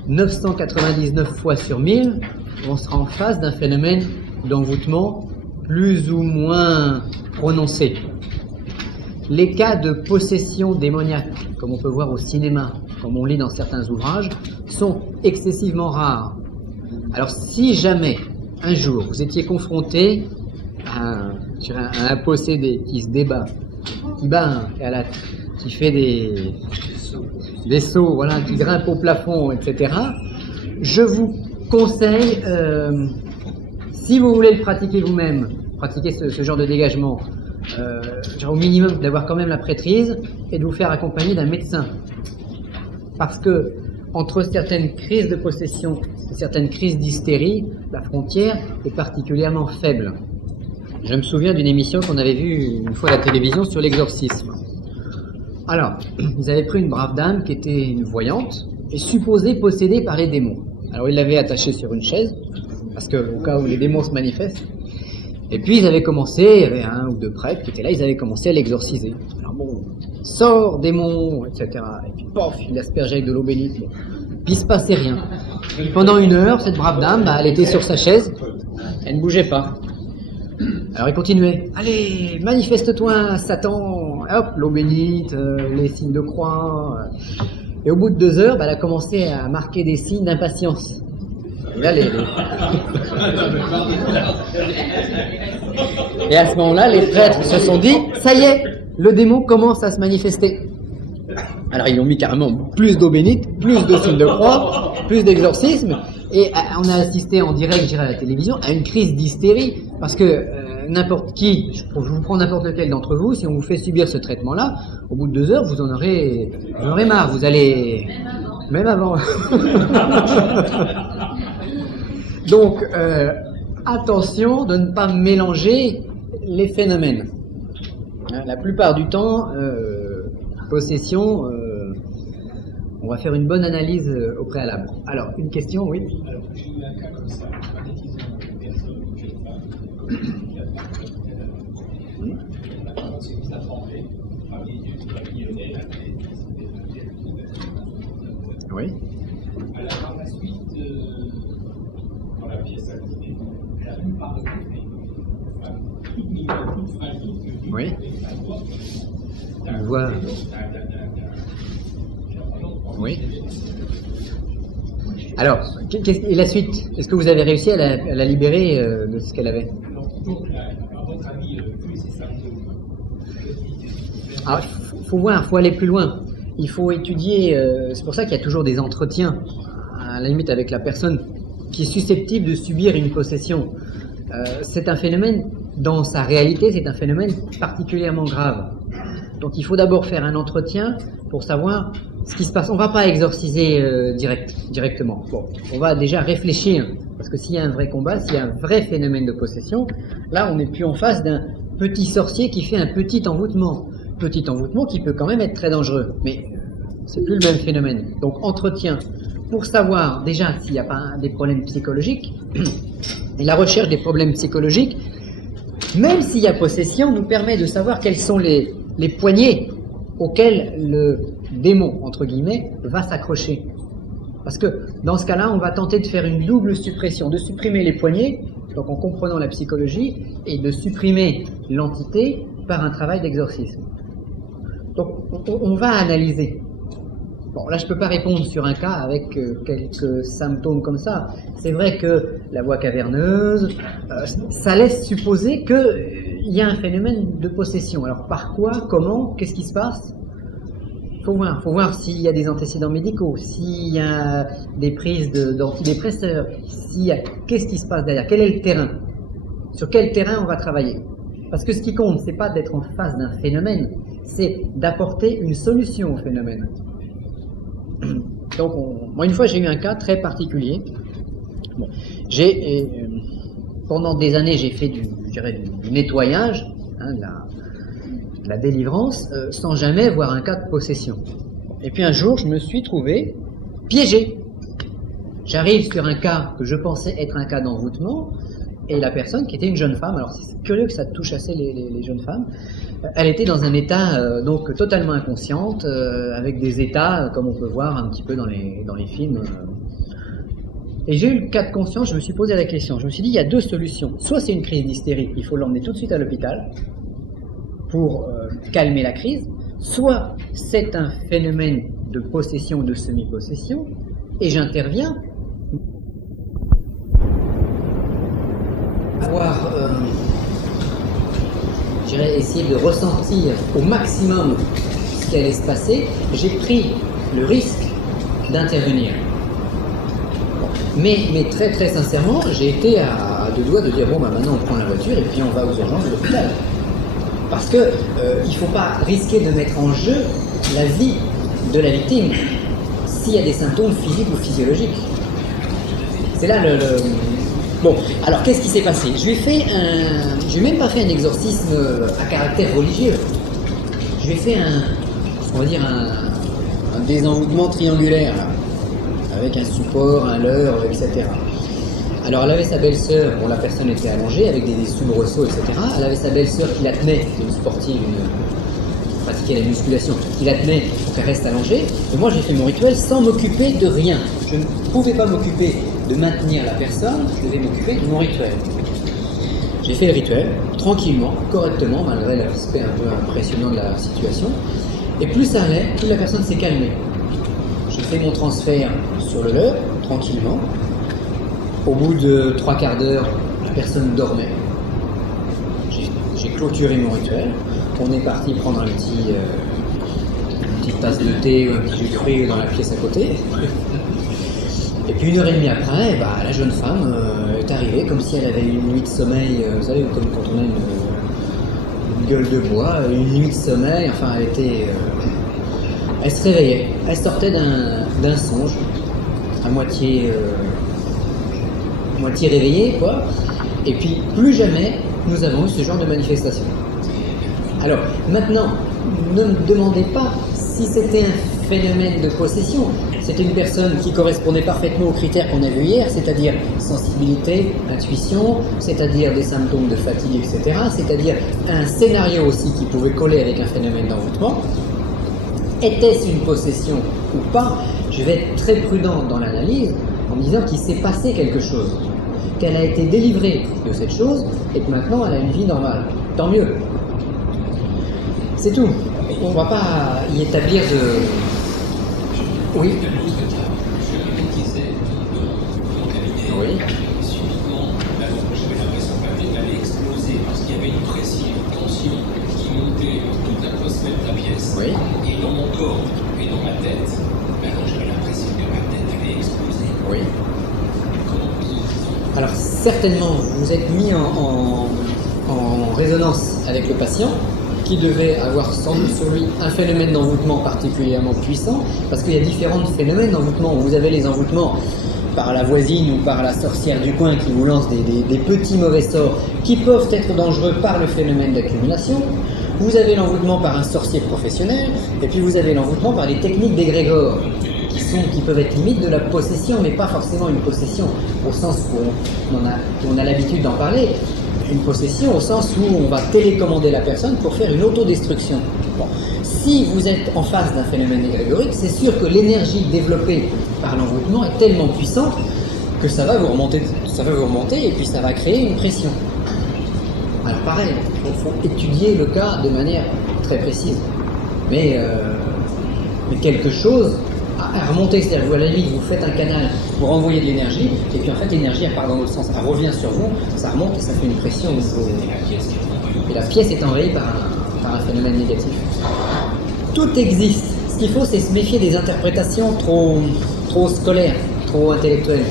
999 fois sur 1000, on sera en face d'un phénomène d'envoûtement plus ou moins prononcé. Les cas de possession démoniaque, comme on peut voir au cinéma, comme on lit dans certains ouvrages, sont excessivement rares. Alors si jamais, un jour, vous étiez confronté à un possédé qui se débat, qui bat, qui fait des sauts, voilà, qui grimpe au plafond, etc., je vous conseille, si vous voulez le pratiquer vous-même, pratiquer ce genre de dégagement, au minimum d'avoir quand même la prêtrise et de vous faire accompagner d'un médecin. Parce que entre certaines crises de possession et certaines crises d'hystérie, la frontière est particulièrement faible. Je me souviens d'une émission qu'on avait vue une fois à la télévision sur l'exorcisme. Alors, ils avaient pris une brave dame qui était une voyante et supposée possédée par les démons. Alors ils l'avaient attachée sur une chaise, parce que au cas où les démons se manifestent. Et puis ils avaient commencé, il y avait un ou deux prêtres qui étaient là, ils avaient commencé à l'exorciser. Alors bon, sors démon, etc. Et puis pof, il aspergeait avec de l'eau bénite. Bon. Puis il se passait rien. Et pendant 1 heure, cette brave dame, elle était sur sa chaise, elle ne bougeait pas. Alors il continuait. Allez, manifeste-toi, Satan. Hop, l'eau bénite, les signes de croix. Et au bout de 2 heures, elle a commencé à marquer des signes d'impatience. Et là, Et à ce moment-là, les prêtres se sont dit, ça y est, le démon commence à se manifester. Alors ils ont mis carrément plus d'eau bénite, plus de signes de croix, plus d'exorcisme, et on a assisté en direct, je dirais à la télévision, à une crise d'hystérie, parce que n'importe qui, je vous prends n'importe lequel d'entre vous, si on vous fait subir ce traitement-là, au bout de 2 heures, vous en aurez marre, vous allez... Même avant. Donc, attention de ne pas mélanger les phénomènes. La plupart du temps, possession, on va faire une bonne analyse au préalable. Alors, une question, oui. Alors, j'ai eu un cas comme ça, magnétisme d'une personne que je n'ai pas, qui a fait un la parole s'est mise à trembler, parmi les millionnaires, Oui. Alors, par la suite, dans la pièce activée, elle a pu pardonner, enfin, toute fragile, oui. On voit. Oui. Alors, et la suite? Est-ce que vous avez réussi à la libérer de ce qu'elle avait? À votre avis, plus c'est ça. Alors, faut voir, faut aller plus loin. Il faut étudier, c'est pour ça qu'il y a toujours des entretiens, à la limite avec la personne qui est susceptible de subir une possession. C'est un phénomène, dans sa réalité, c'est un phénomène particulièrement grave. Donc il faut d'abord faire un entretien pour savoir ce qui se passe. On ne va pas exorciser directement. Bon, on va déjà réfléchir, parce que s'il y a un vrai combat, s'il y a un vrai phénomène de possession, là on n'est plus en face d'un petit sorcier qui fait un petit envoûtement. Petit envoûtement qui peut quand même être très dangereux, mais c'est plus le même phénomène. Donc entretien pour savoir déjà s'il n'y a pas des problèmes psychologiques, et la recherche des problèmes psychologiques, même s'il y a possession, nous permet de savoir quels sont les poignées auxquelles le démon, entre guillemets, va s'accrocher. Parce que dans ce cas-là, on va tenter de faire une double suppression, de supprimer les poignées, donc en comprenant la psychologie, et de supprimer l'entité par un travail d'exorcisme. Donc on va analyser. Bon, là je ne peux pas répondre sur un cas avec quelques symptômes comme ça. C'est vrai que la voix caverneuse, ça laisse supposer qu'il y a un phénomène de possession. Alors par quoi, comment, qu'est-ce qui se passe ? Faut voir s'il y a des antécédents médicaux, s'il y a des prises d'antidépresseurs, qu'est-ce qui se passe derrière, quel est le terrain, sur quel terrain on va travailler. Parce que ce qui compte, c'est pas d'être en face d'un phénomène, c'est d'apporter une solution au phénomène. Donc, moi une fois j'ai eu un cas très particulier. Bon, pendant des années j'ai fait du nettoyage, hein, de la délivrance, sans jamais voir un cas de possession. Et puis un jour, je me suis trouvé piégé. J'arrive sur un cas que je pensais être un cas d'envoûtement, et la personne, qui était une jeune femme, alors c'est curieux que ça touche assez les jeunes femmes, elle était dans un état donc totalement inconsciente, avec des états comme on peut voir un petit peu dans les films. Et j'ai eu le cas de conscience, je me suis posé la question, je me suis dit, il y a deux solutions. Soit c'est une crise d'hystérie, il faut l'emmener tout de suite à l'hôpital, pour calmer la crise, soit c'est un phénomène de possession ou de semi-possession, et j'interviens. Essayer de ressentir au maximum ce qui allait se passer, j'ai pris le risque d'intervenir. Mais très très sincèrement, j'ai été à deux doigts de dire bon, maintenant on prend la voiture et puis on va aux urgences de l'hôpital. Parce que il ne faut pas risquer de mettre en jeu la vie de la victime s'il y a des symptômes physiques ou physiologiques. C'est là Bon, alors qu'est-ce qui s'est passé? Je lui ai même pas fait un exorcisme à caractère religieux. Je lui ai fait un désenvoûtement triangulaire, là, avec un support, un leurre, etc. Alors elle avait sa belle-sœur, bon la personne était allongée avec des soubresauts, etc. Elle avait sa belle-sœur qui la tenait, une sportive, qui pratiquait la musculation, qui la tenait pour qu'elle reste allongée. Et moi j'ai fait mon rituel sans m'occuper de rien. Je ne pouvais pas m'occuper de maintenir la personne, je devais m'occuper de mon rituel. J'ai fait le rituel, tranquillement, correctement, malgré l'aspect un peu impressionnant de la situation. Et plus ça allait, plus la personne s'est calmée. J'ai fait mon transfert sur le leurre, tranquillement. Au bout de 3/4 d'heure, la personne dormait. J'ai clôturé mon rituel. On est parti prendre une petite tasse de thé ou un petit jus de fruits dans la pièce à côté. Et puis 1h30 après, la jeune femme est arrivée comme si elle avait une nuit de sommeil, vous savez, comme quand on a une gueule de bois, une nuit de sommeil, enfin elle se réveillait, elle sortait d'un songe, à moitié réveillée, quoi, et puis plus jamais nous avons eu ce genre de manifestation. Alors maintenant, ne me demandez pas si c'était un phénomène de possession. C'était une personne qui correspondait parfaitement aux critères qu'on a vus hier, c'est-à-dire sensibilité, intuition, c'est-à-dire des symptômes de fatigue, etc., c'est-à-dire un scénario aussi qui pouvait coller avec un phénomène d'envoûtement. Était-ce une possession ou pas? Je vais être très prudent dans l'analyse en me disant qu'il s'est passé quelque chose, qu'elle a été délivrée de cette chose et que maintenant elle a une vie normale. Tant mieux. C'est tout. On ne va pas y établir de... Oui. Oui. Subitement, j'avais l'impression qu'elle allait exploser parce qu'il y avait une pression, une tension qui montait dans toute l'atmosphère de la pièce. Oui. Et dans mon corps et dans ma tête, j'avais l'impression que ma tête allait exploser. Oui. Alors certainement, vous êtes mis en résonance avec le patient, qui devait avoir sans doute sur lui un phénomène d'envoûtement particulièrement puissant, parce qu'il y a différents phénomènes d'envoûtement. Vous avez les envoûtements par la voisine ou par la sorcière du coin qui vous lance des petits mauvais sorts qui peuvent être dangereux par le phénomène d'accumulation. Vous avez l'envoûtement par un sorcier professionnel, et puis vous avez l'envoûtement par les techniques d'égrégore, qui peuvent être limite de la possession, mais pas forcément une possession au sens où on a l'habitude d'en parler. Une possession au sens où on va télécommander la personne pour faire une autodestruction. Bon. Si vous êtes en face d'un phénomène égrégorique, c'est sûr que l'énergie développée par l'envoûtement est tellement puissante que ça va vous remonter et puis ça va créer une pression. Alors pareil, il faut étudier le cas de manière très précise. Mais quelque chose à remonter, c'est-à-dire vous à la limite vous faites un canal pour envoyer de l'énergie, et puis en fait l'énergie elle part dans l'autre sens, elle revient sur vous, ça remonte et ça fait une pression au niveau. Et la pièce est envahie par un phénomène négatif. Tout existe. Ce qu'il faut, c'est se méfier des interprétations trop scolaires, trop intellectuelles.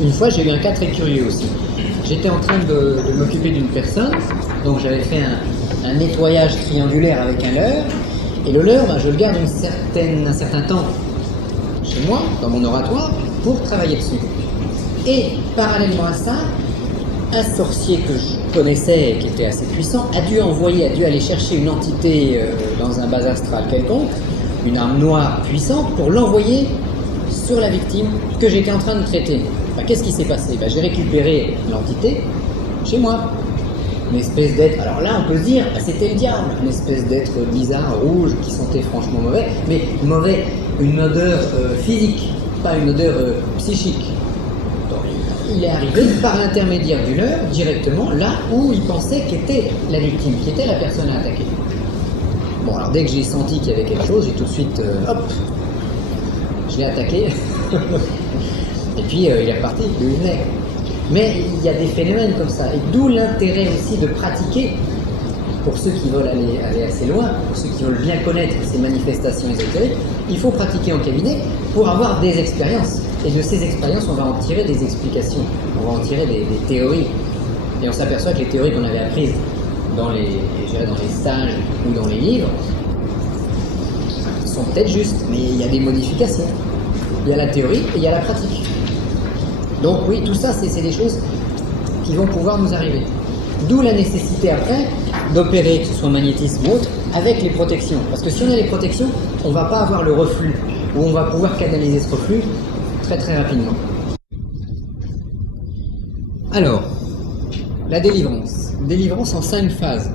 Une fois, j'ai eu un cas très curieux aussi. J'étais en train de m'occuper d'une personne, donc j'avais fait un nettoyage triangulaire avec un leurre, et le leurre, je le garde un certain temps chez moi, dans mon oratoire, pour travailler dessus. Et parallèlement à ça, un sorcier que je connaissais et qui était assez puissant a dû aller chercher une entité dans un bas astral quelconque, une arme noire puissante, pour l'envoyer sur la victime que j'étais en train de traiter. Qu'est-ce qui s'est passé? J'ai récupéré l'entité chez moi. Une espèce d'être, alors là on peut se dire, c'était le diable, une espèce d'être bizarre, rouge, qui sentait franchement mauvais, mais mauvais, une odeur physique, pas une odeur psychique. Donc, il est arrivé par l'intermédiaire du leurre, directement là où il pensait qu'était la victime, qui était la personne à attaquer. Bon, alors dès que j'ai senti qu'il y avait quelque chose, j'ai tout de suite, je l'ai attaqué, et puis il est reparti, il venait. Mais il y a des phénomènes comme ça, et d'où l'intérêt aussi de pratiquer, pour ceux qui veulent aller assez loin, pour ceux qui veulent bien connaître ces manifestations ésotériques, il faut pratiquer en cabinet pour avoir des expériences. Et de ces expériences, on va en tirer des explications, on va en tirer des théories. Et on s'aperçoit que les théories qu'on avait apprises dans les stages ou dans les livres sont peut-être justes, mais il y a des modifications. Il y a la théorie et il y a la pratique. Donc oui, tout ça, c'est des choses qui vont pouvoir nous arriver. D'où la nécessité après d'opérer, que ce soit magnétisme ou autre, avec les protections. Parce que si on a les protections, on ne va pas avoir le reflux, ou on va pouvoir canaliser ce reflux très très rapidement. Alors, la délivrance. Délivrance en 5 phases.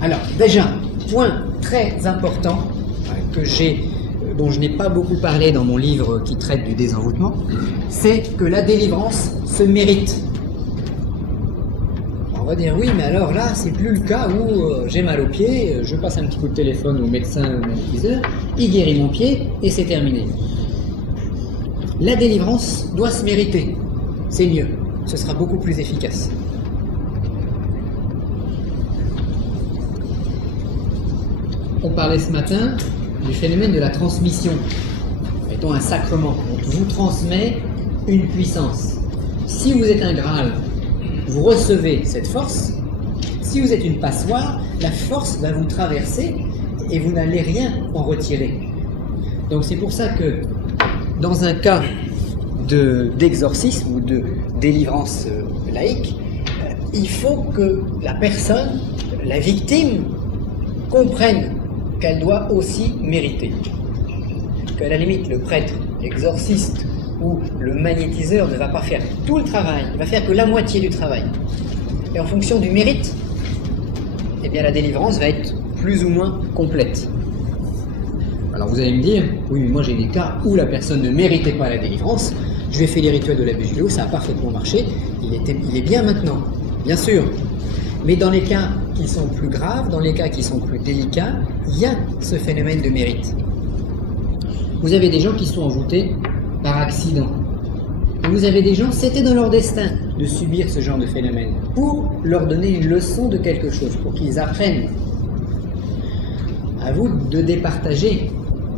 Alors, déjà, point très important dont je n'ai pas beaucoup parlé dans mon livre qui traite du désenvoûtement, c'est que la délivrance se mérite. On va dire oui, mais alors là, c'est plus le cas où j'ai mal au pied, je passe un petit coup de téléphone au médecin ou au magnétiseur, il guérit mon pied et c'est terminé. La délivrance doit se mériter. C'est mieux, ce sera beaucoup plus efficace. On parlait ce matin du phénomène de la transmission. Mettons un sacrement, on vous transmet une puissance. Si vous êtes un Graal, vous recevez cette force. Si vous êtes une passoire, la force va vous traverser et vous n'allez rien en retirer. Donc c'est pour ça que dans un cas d'exorcisme ou de délivrance laïque, il faut que la personne, la victime, comprenne qu'elle doit aussi mériter. Qu'à la limite, le prêtre, l'exorciste ou le magnétiseur ne va pas faire tout le travail, il va faire que la moitié du travail. Et en fonction du mérite, eh bien la délivrance va être plus ou moins complète. Alors vous allez me dire, oui, mais moi j'ai des cas où la personne ne méritait pas la délivrance, je vais faire les rituels de l'abbé Julio, ça a parfaitement marché, il est bien maintenant, bien sûr. Mais dans les cas qui sont plus graves, dans les cas qui sont plus délicats, il y a ce phénomène de mérite. Vous avez des gens qui sont envoûtés par accident. Et vous avez des gens, c'était dans leur destin de subir ce genre de phénomène, pour leur donner une leçon de quelque chose, pour qu'ils apprennent. À vous de départager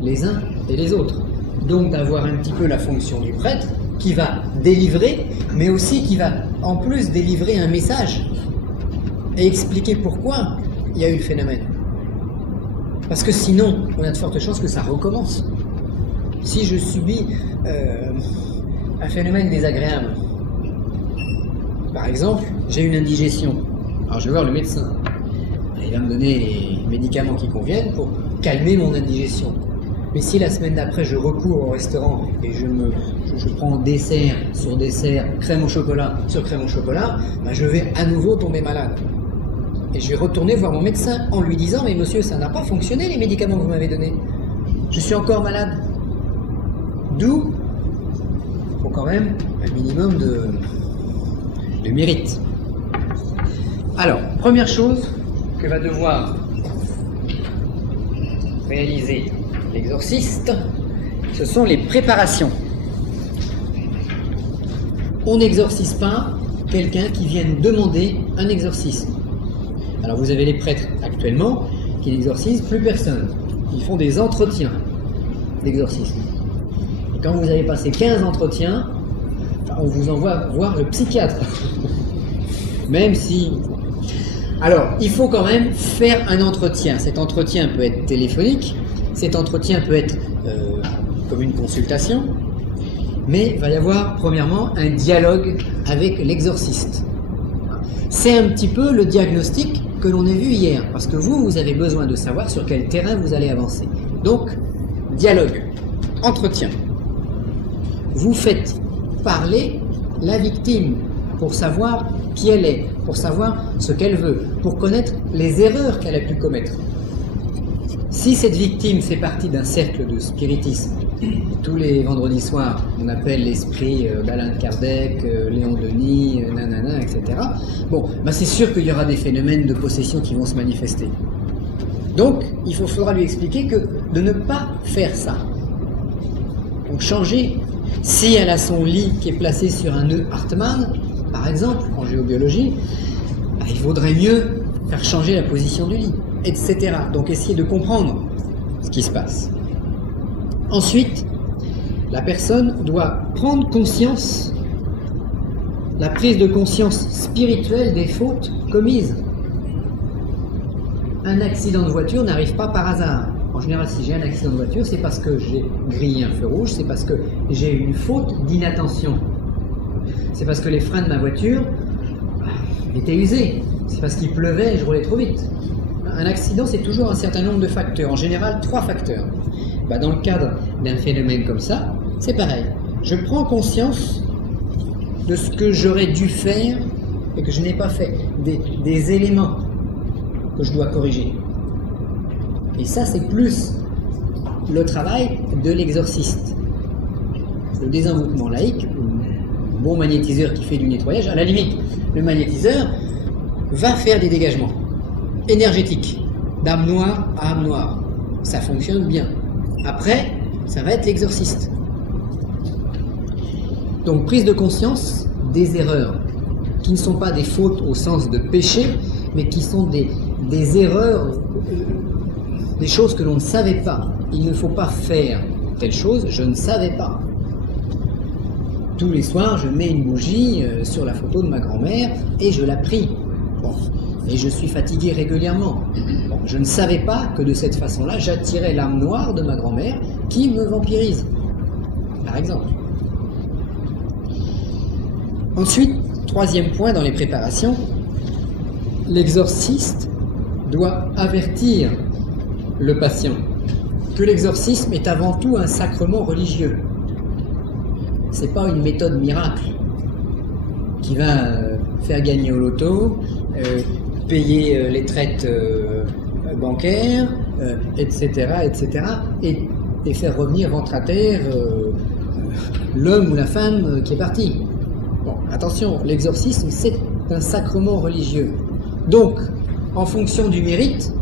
les uns et les autres. Donc d'avoir un petit peu la fonction du prêtre, qui va délivrer, mais aussi qui va en plus délivrer un message. Et expliquer pourquoi il y a eu le phénomène. Parce que sinon, on a de fortes chances que ça recommence. Si je subis un phénomène désagréable, par exemple, j'ai une indigestion, alors je vais voir le médecin. Il va me donner les médicaments qui conviennent pour calmer mon indigestion. Mais si la semaine d'après je recours au restaurant et je prends dessert sur dessert, crème au chocolat sur crème au chocolat, je vais à nouveau tomber malade. Et je vais retourner voir mon médecin en lui disant « Mais monsieur, ça n'a pas fonctionné les médicaments que vous m'avez donnés. Je suis encore malade. » D'où, il faut quand même un minimum de mérite. Alors, première chose que va devoir réaliser l'exorciste, ce sont les préparations. On n'exorcise pas quelqu'un qui vient demander un exorcisme. Alors vous avez les prêtres actuellement qui n'exorcisent plus personne. Ils font des entretiens d'exorcisme. Et quand vous avez passé 15 entretiens, on vous envoie voir le psychiatre. Même si... Alors, il faut quand même faire un entretien. Cet entretien peut être téléphonique, cet entretien peut être comme une consultation, mais il va y avoir premièrement un dialogue avec l'exorciste. C'est un petit peu le diagnostic que l'on a vu hier, parce que vous avez besoin de savoir sur quel terrain vous allez avancer. Donc, dialogue, entretien. Vous faites parler la victime pour savoir qui elle est, pour savoir ce qu'elle veut, pour connaître les erreurs qu'elle a pu commettre. Si cette victime fait partie d'un cercle de spiritisme, tous les vendredis soirs, on appelle l'esprit d'Alain Kardec, Léon Denis, nanana, etc. Bon, bah c'est sûr qu'il y aura des phénomènes de possession qui vont se manifester. Donc, il faudra lui expliquer que de ne pas faire ça. Donc, changer. Si elle a son lit qui est placé sur un nœud Hartmann, par exemple, en géobiologie, bah, il vaudrait mieux faire changer la position du lit, etc. Donc, essayer de comprendre ce qui se passe. Ensuite, la personne doit prendre conscience, la prise de conscience spirituelle des fautes commises. Un accident de voiture n'arrive pas par hasard. En général, si j'ai un accident de voiture, c'est parce que j'ai grillé un feu rouge, c'est parce que j'ai eu une faute d'inattention. C'est parce que les freins de ma voiture étaient usés. C'est parce qu'il pleuvait et je roulais trop vite. Un accident, c'est toujours un certain nombre de facteurs. En général, 3 facteurs. Bah, dans le cadre d'un phénomène comme ça, c'est pareil. Je prends conscience de ce que j'aurais dû faire et que je n'ai pas fait. Des éléments que je dois corriger. Et ça, c'est plus le travail de l'exorciste. Le désenvoûtement laïque, le bon magnétiseur qui fait du nettoyage, à la limite, le magnétiseur va faire des dégagements énergétiques, d'âme noire à âme noire. Ça fonctionne bien. Après, ça va être l'exorciste. Donc, prise de conscience des erreurs, qui ne sont pas des fautes au sens de péché, mais qui sont des erreurs, des choses que l'on ne savait pas. Il ne faut pas faire telle chose, je ne savais pas. Tous les soirs, je mets une bougie sur la photo de ma grand-mère et je la prie. Bon. Et je suis fatigué régulièrement. Bon, je ne savais pas que de cette façon-là, j'attirais l'âme noire de ma grand-mère qui me vampirise, par exemple. Ensuite, 3e point dans les préparations, l'exorciste doit avertir le patient que l'exorcisme est avant tout un sacrement religieux. C'est pas une méthode miracle qui va faire gagner au loto, payer les traites bancaires, etc., etc., et faire revenir ventre à terre l'homme ou la femme qui est parti. Bon, attention, l'exorcisme, c'est un sacrement religieux. Donc, en fonction du mérite,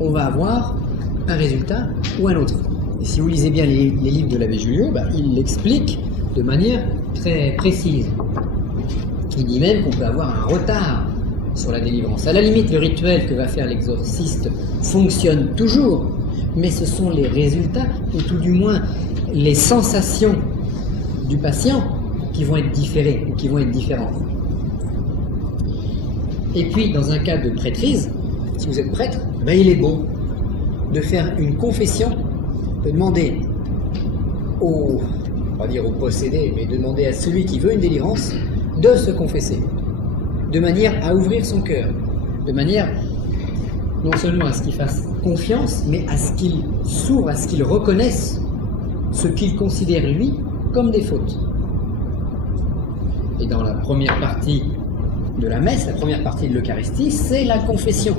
on va avoir un résultat ou un autre. Et si vous lisez bien les livres de l'abbé Julliot, bah, il l'explique de manière très précise. Il dit même qu'on peut avoir un retard sur la délivrance. À la limite, le rituel que va faire l'exorciste fonctionne toujours, mais ce sont les résultats, ou tout du moins les sensations du patient qui vont être différées, ou qui vont être différentes. Et puis, dans un cas de prêtrise, si vous êtes prêtre, ben il est bon de faire une confession, de demander on va dire au possédé, mais de demander à celui qui veut une délivrance de se confesser, de manière à ouvrir son cœur, de manière non seulement à ce qu'il fasse confiance, mais à ce qu'il s'ouvre, à ce qu'il reconnaisse ce qu'il considère lui comme des fautes. Et dans la première partie de la messe, la première partie de l'Eucharistie, c'est la confession.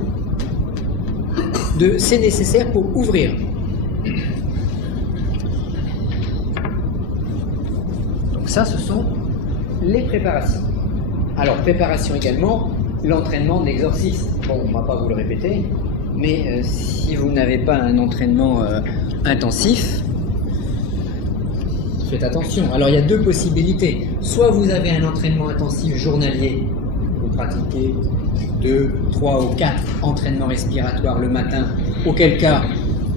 C'est nécessaire pour ouvrir. Donc ça, ce sont les préparations. Alors, préparation également l'entraînement de l'exorcisme. Bon, on ne va pas vous le répéter, mais si vous n'avez pas un entraînement intensif, faites attention. Alors il y a deux possibilités. Soit vous avez un entraînement intensif journalier, vous pratiquez 2, 3 ou 4 entraînements respiratoires le matin, auquel cas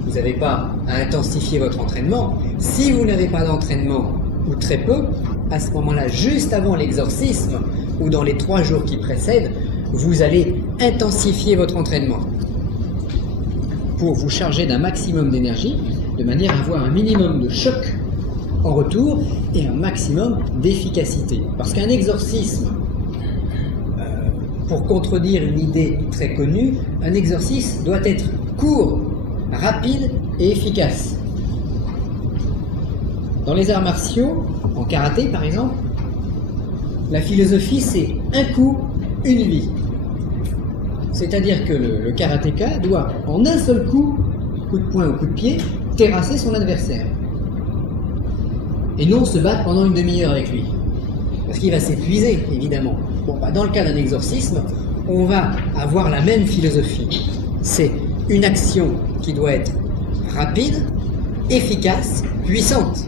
vous n'avez pas à intensifier votre entraînement. Si vous n'avez pas d'entraînement, ou très peu, à ce moment-là, juste avant l'exorcisme, ou dans les 3 jours qui précèdent, vous allez intensifier votre entraînement pour vous charger d'un maximum d'énergie, de manière à avoir un minimum de choc en retour et un maximum d'efficacité. Parce qu'un exorcisme, pour contredire une idée très connue, un exorcisme doit être court, rapide et efficace. Dans les arts martiaux, en karaté par exemple, la philosophie c'est un coup, une vie. C'est-à-dire que le karatéka doit, en un seul coup de poing ou coup de pied, terrasser son adversaire. Et non se battre pendant une demi-heure avec lui. Parce qu'il va s'épuiser, évidemment. Bon, dans le cas d'un exorcisme, on va avoir la même philosophie. C'est une action qui doit être rapide, efficace, puissante.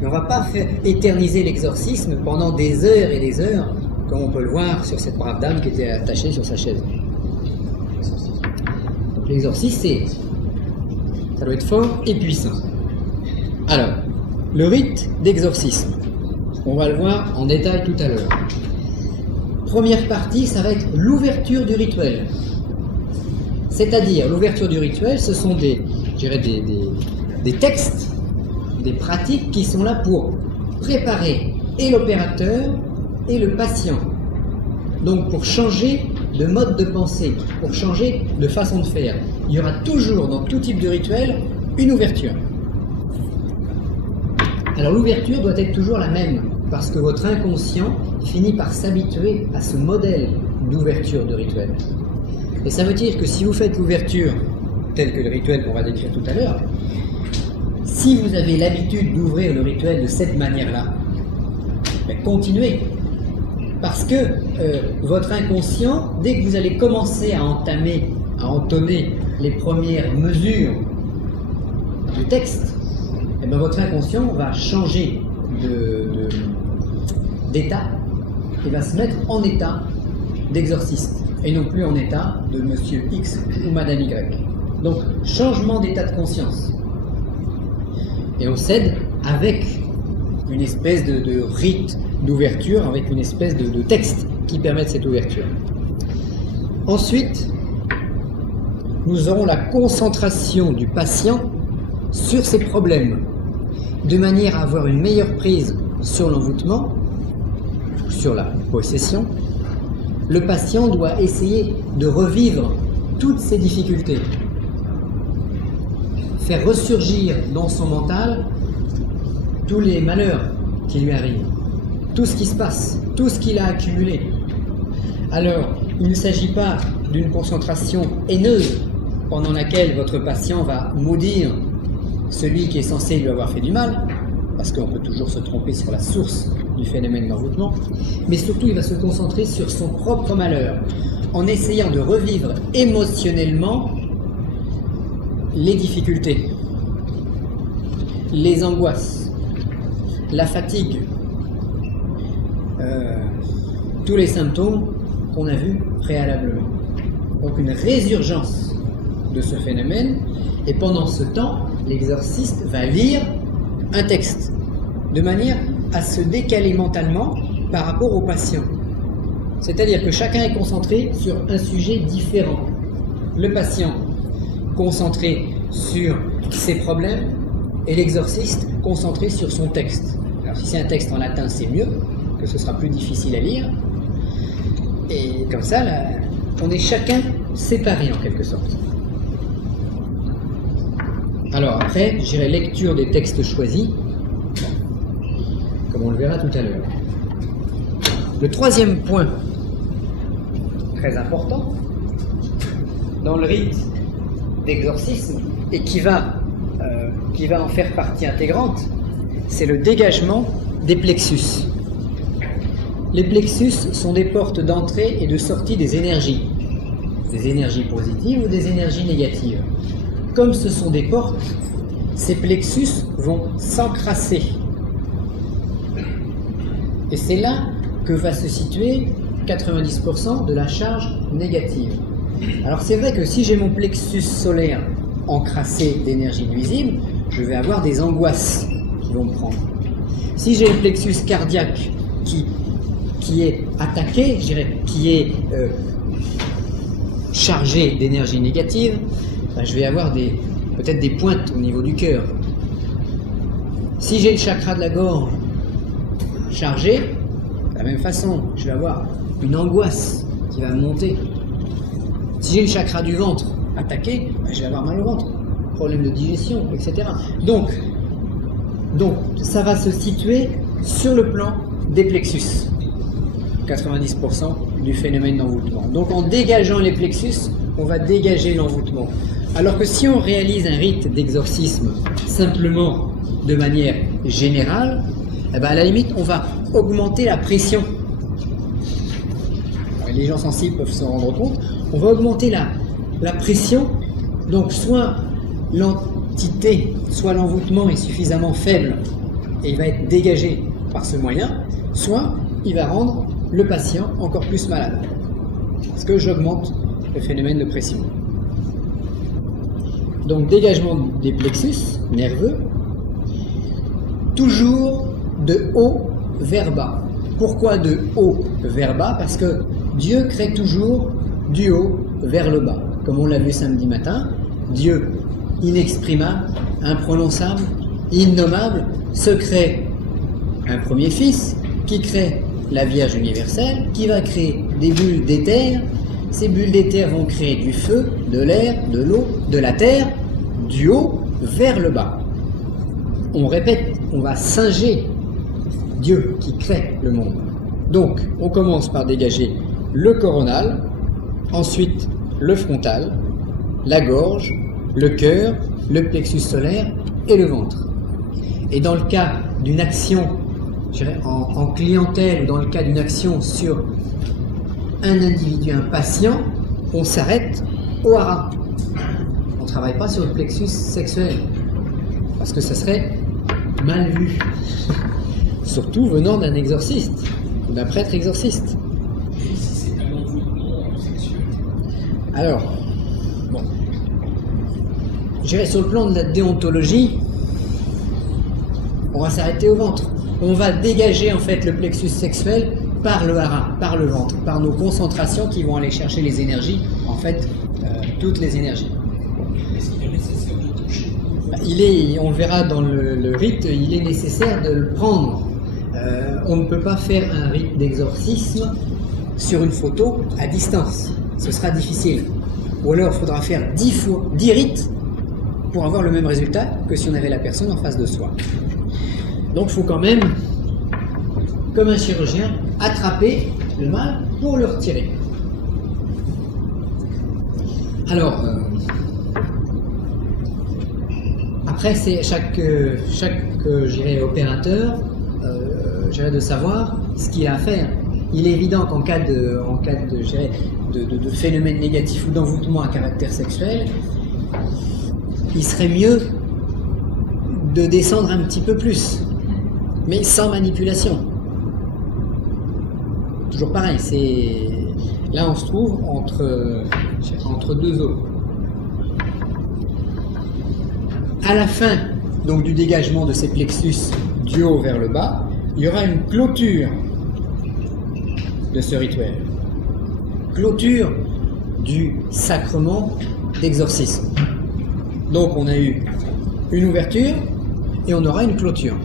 Mais on ne va pas faire éterniser l'exorcisme pendant des heures et des heures, comme on peut le voir sur cette brave dame qui était attachée sur sa chaise. Donc l'exorcisme, ça doit être fort et puissant. Alors, le rite d'exorcisme, on va le voir en détail tout à l'heure. Première partie, ça va être l'ouverture du rituel. C'est-à-dire, l'ouverture du rituel, ce sont des textes, des pratiques qui sont là pour préparer et l'opérateur et le patient. Donc pour changer de mode de pensée, pour changer de façon de faire. Il y aura toujours dans tout type de rituel une ouverture. Alors l'ouverture doit être toujours la même, parce que votre inconscient finit par s'habituer à ce modèle d'ouverture de rituel. Et ça veut dire que si vous faites l'ouverture, telle que le rituel qu'on va décrire tout à l'heure, si vous avez l'habitude d'ouvrir le rituel de cette manière-là, continuez. Parce que votre inconscient, dès que vous allez commencer à entonner les premières mesures du texte, votre inconscient va changer d'état et va se mettre en état d'exorciste et non plus en état de monsieur X ou madame Y. Donc, changement d'état de conscience. Et on cède avec une espèce de rite d'ouverture, avec une espèce de texte qui permet cette ouverture. Ensuite, nous aurons la concentration du patient sur ses problèmes, de manière à avoir une meilleure prise sur l'envoûtement, sur la possession. Le patient doit essayer de revivre toutes ses difficultés, faire ressurgir dans son mental tous les malheurs qui lui arrivent, tout ce qui se passe, tout ce qu'il a accumulé. Alors, il ne s'agit pas d'une concentration haineuse pendant laquelle votre patient va maudire celui qui est censé lui avoir fait du mal, parce qu'on peut toujours se tromper sur la source du phénomène d'envoûtement, mais surtout il va se concentrer sur son propre malheur, en essayant de revivre émotionnellement les difficultés, les angoisses, la fatigue, tous les symptômes qu'on a vus préalablement. Donc une résurgence de ce phénomène, et pendant ce temps, l'exorciste va lire un texte, de manière à se décaler mentalement par rapport au patient. C'est-à-dire que chacun est concentré sur un sujet différent. Le patient concentré sur ses problèmes et l'exorciste concentré sur son texte. Alors si c'est un texte en latin, c'est mieux, que ce sera plus difficile à lire. Et comme ça, là, on est chacun séparé en quelque sorte. Alors après, je dirais lecture des textes choisis, comme on le verra tout à l'heure. Le troisième point, très important, dans le rite d'exorcisme, et qui va en faire partie intégrante, c'est le dégagement des plexus. les plexus sont des portes d'entrée et de sortie des énergies positives ou des énergies négatives. Comme ce sont des portes, ces plexus vont s'encrasser. Et c'est là que va se situer 90% de la charge négative. Alors c'est vrai que si j'ai mon plexus solaire encrassé d'énergie nuisible, je vais avoir des angoisses qui vont me prendre. Si j'ai le plexus cardiaque qui est attaqué, je dirais, qui est chargé d'énergie négative, ben, je vais avoir peut-être des pointes au niveau du cœur. Si j'ai le chakra de la gorge chargé, de la même façon, je vais avoir une angoisse qui va monter. Si j'ai le chakra du ventre attaqué, ben, je vais avoir mal au ventre, problème de digestion, etc. Donc, ça va se situer sur le plan des plexus, 90% du phénomène d'envoûtement. Donc en dégageant les plexus, on va dégager l'envoûtement. Alors que si on réalise un rite d'exorcisme simplement de manière générale, eh ben à la limite, on va augmenter la pression. Alors, les gens sensibles peuvent s'en rendre compte. On va augmenter la pression. Donc soit l'entité, soit l'envoûtement est suffisamment faible et il va être dégagé par ce moyen, soit il va rendre le patient encore plus malade. Parce que j'augmente le phénomène de pression. Donc dégagement des plexus nerveux, toujours de haut vers bas. Pourquoi de haut vers bas? Parce que Dieu crée toujours du haut vers le bas. Comme on l'a vu samedi matin, Dieu inexprimable, imprononçable, innommable, se crée un premier fils qui crée la Vierge universelle, qui va créer des bulles d'éther. Ces bulles d'éther vont créer du feu, de l'air, de l'eau, de la terre, du haut vers le bas. On répète, on va singer Dieu qui crée le monde. Donc, on commence par dégager le coronal, ensuite le frontal, la gorge, le cœur, le plexus solaire et le ventre. Et dans le cas d'une action, je dirais, en clientèle, ou dans le cas d'une action sur un individu, un patient, on s'arrête au hara. On ne travaille pas sur le plexus sexuel, parce que ça serait mal vu, surtout venant d'un exorciste, ou d'un prêtre exorciste. Et si c'est un envoûtement sexuel? Alors, bon, je dirais sur le plan de la déontologie, on va s'arrêter au ventre. On va dégager en fait le plexus sexuel par le hara, par le ventre, par nos concentrations qui vont aller chercher les énergies, en fait, toutes les énergies. Est-ce qu'il est nécessaire de toucher? On le verra dans le rite, il est nécessaire de le prendre. On ne peut pas faire un rite d'exorcisme sur une photo à distance. Ce sera difficile. Ou alors il faudra faire 10 rites pour avoir le même résultat que si on avait la personne en face de soi. Donc il faut quand même, comme un chirurgien, attraper le mal pour le retirer. Alors, après, c'est chaque opérateur de savoir ce qu'il a à faire. Il est évident qu'en cas de phénomène négatif ou d'envoûtement à caractère sexuel, il serait mieux de descendre un petit peu plus, mais sans manipulation. Toujours pareil, là on se trouve entre deux eaux. À la fin donc du dégagement de ces plexus du haut vers le bas, il y aura une clôture de ce rituel. Clôture du sacrement d'exorcisme. Donc on a eu une ouverture et on aura une clôture.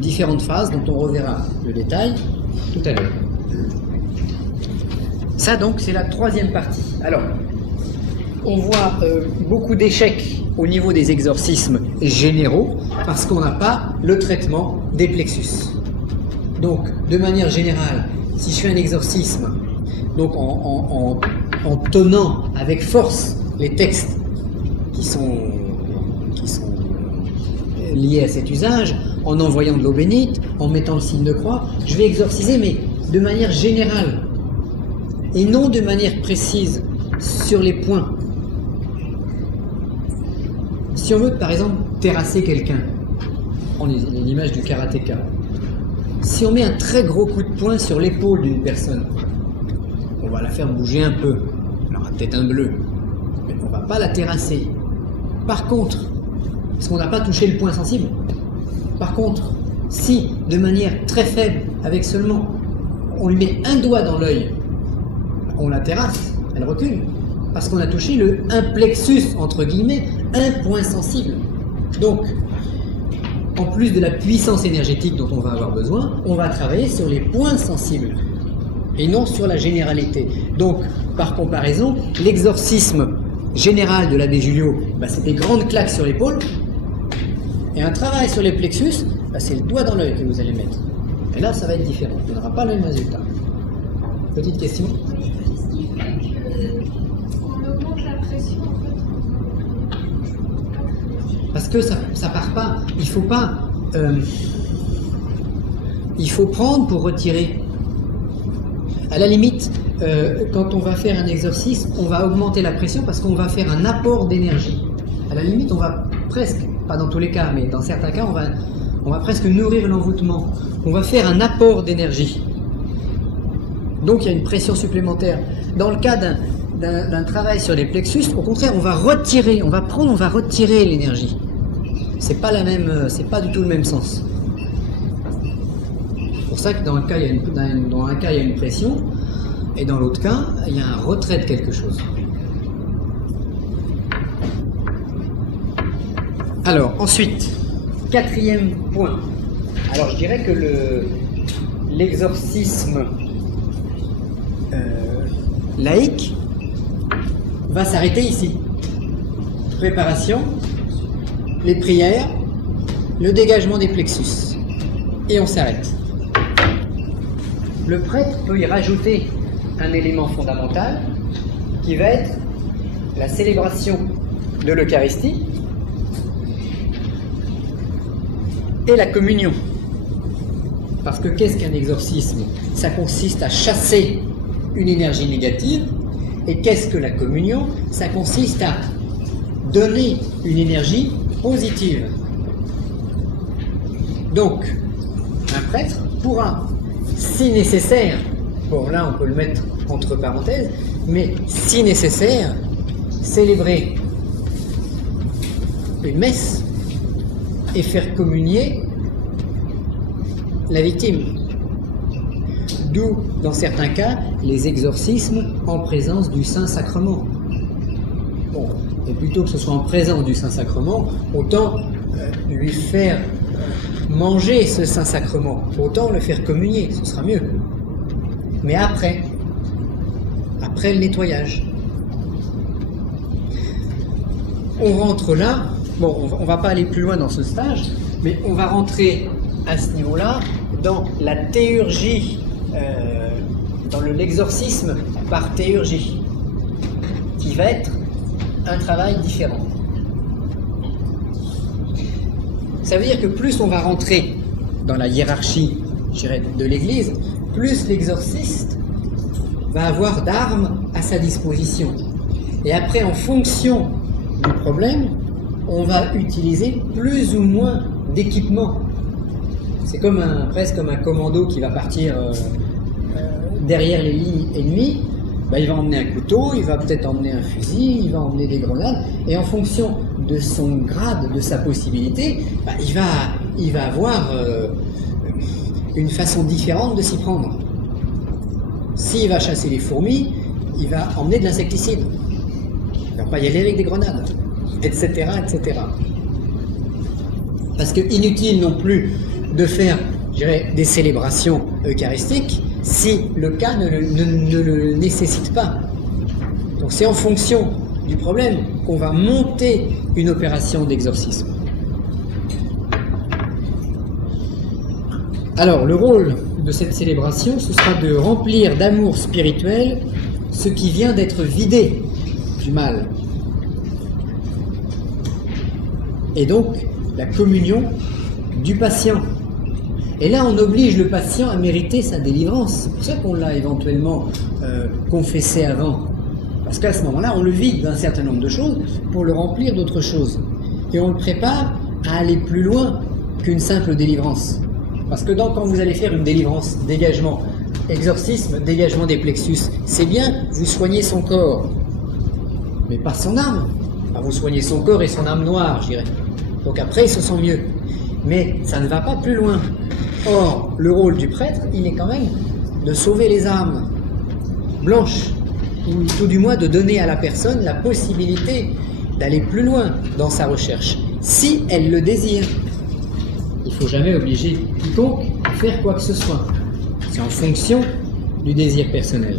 Différentes phases dont on reverra le détail tout à l'heure. Ça donc c'est la troisième partie. Alors, on voit beaucoup d'échecs au niveau des exorcismes généraux parce qu'on n'a pas le traitement des plexus. Donc, de manière générale, si je fais un exorcisme, donc en tenant avec force les textes qui sont liés à cet usage, en envoyant de l'eau bénite, en mettant le signe de croix. Je vais exorciser, mais de manière générale, et non de manière précise sur les points. Si on veut, par exemple, terrasser quelqu'un, on prend l'image du karatéka. Si on met un très gros coup de poing sur l'épaule d'une personne, on va la faire bouger un peu. Elle aura peut-être un bleu, mais on ne va pas la terrasser. Par contre, parce qu'on n'a pas touché le point sensible, par contre, si de manière très faible, avec seulement, on lui met un doigt dans l'œil, on la terrasse, elle recule, parce qu'on a touché le un plexus, entre guillemets, un point sensible. Donc, en plus de la puissance énergétique dont on va avoir besoin, on va travailler sur les points sensibles et non sur la généralité. Donc, par comparaison, l'exorcisme général de l'abbé Julio, c'est des grandes claques sur l'épaule, et un travail sur les plexus, c'est le doigt dans l'œil que vous allez mettre. Et là, ça va être différent, on n'aura pas le même résultat. Petite question? Ce qui fait qu'on augmente la pression, en fait. Parce que ça part pas. Il faut pas. Il faut prendre pour retirer. À la limite, quand on va faire un exorcisme, on va augmenter la pression parce qu'on va faire un apport d'énergie. À la limite, on va presque, pas dans tous les cas, mais dans certains cas, on va presque nourrir l'envoûtement. On va faire un apport d'énergie. Donc il y a une pression supplémentaire. Dans le cas d'un travail sur les plexus, au contraire, on va retirer l'énergie. C'est pas c'est pas du tout le même sens. C'est pour ça que dans un cas, il y a une pression, et dans l'autre cas, il y a un retrait de quelque chose. Alors, ensuite, quatrième point. Alors, je dirais que l'exorcisme laïque va s'arrêter ici. Préparation, les prières, le dégagement des plexus. Et on s'arrête. Le prêtre peut y rajouter un élément fondamental qui va être la célébration de l'Eucharistie et la communion. Parce que qu'est-ce qu'un exorcisme? Ça consiste à chasser une énergie négative. Et qu'est-ce que la communion? Ça consiste à donner une énergie positive. Donc, un prêtre pourra, si nécessaire, bon là on peut le mettre entre parenthèses, mais si nécessaire, célébrer une messe et faire communier la victime. D'où, dans certains cas, les exorcismes en présence du Saint-Sacrement. Bon, et plutôt que ce soit en présence du Saint-Sacrement, autant lui faire manger ce Saint-Sacrement, autant le faire communier, ce sera mieux. Mais après le nettoyage. On rentre là, bon, on va pas aller plus loin dans ce stage, mais on va rentrer à ce niveau-là dans la théurgie, dans l'exorcisme par théurgie, qui va être un travail différent. Ça veut dire que plus on va rentrer dans la hiérarchie, je dirais, de l'Église, plus l'exorciste va avoir d'armes à sa disposition. Et après, en fonction du problème, on va utiliser plus ou moins d'équipement. C'est presque comme un commando qui va partir derrière les lignes ennemies. Il va emmener un couteau, il va peut-être emmener un fusil, il va emmener des grenades, et en fonction de son grade, de sa possibilité, il va avoir une façon différente de s'y prendre. S'il va chasser les fourmis, il va emmener de l'insecticide. Il ne va pas y aller avec des grenades, etc., etc. Parce que inutile non plus de faire, je dirais, des célébrations eucharistiques si le cas ne le nécessite pas. Donc c'est en fonction du problème qu'on va monter une opération d'exorcisme. Alors le rôle de cette célébration, ce sera de remplir d'amour spirituel ce qui vient d'être vidé du mal. Et donc la communion du patient. Et là, on oblige le patient à mériter sa délivrance. C'est pour ça qu'on l'a éventuellement confessé avant. Parce qu'à ce moment-là, on le vide d'un certain nombre de choses pour le remplir d'autres choses. Et on le prépare à aller plus loin qu'une simple délivrance. Parce que quand vous allez faire une délivrance, dégagement, exorcisme, dégagement des plexus, c'est bien, vous soignez son corps, mais pas son âme. Enfin, vous soignez son corps et son âme noire, je dirais. Donc après, il se sent mieux. Mais ça ne va pas plus loin. Or, le rôle du prêtre, il est quand même de sauver les âmes blanches, ou tout du moins de donner à la personne la possibilité d'aller plus loin dans sa recherche, si elle le désire. Il ne faut jamais obliger quiconque à faire quoi que ce soit. C'est en fonction du désir personnel.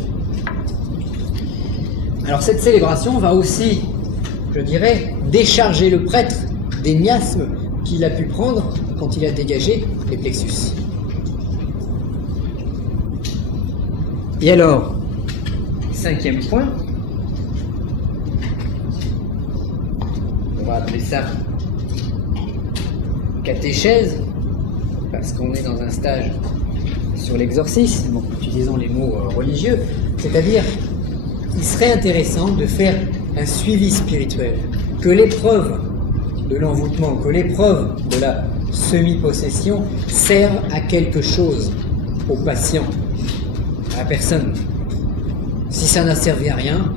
Alors cette célébration va aussi, je dirais, décharger le prêtre des miasmes qu'il a pu prendre quand il a dégagé les plexus. Et alors, 5e point, on va appeler ça catéchèse, parce qu'on est dans un stage sur l'exorcisme, utilisons les mots religieux, c'est-à-dire il serait intéressant de faire un suivi spirituel, que l'épreuve de l'envoûtement, que l'épreuve de la semi-possession serve à quelque chose au patient, à la personne. Si ça n'a servi à rien,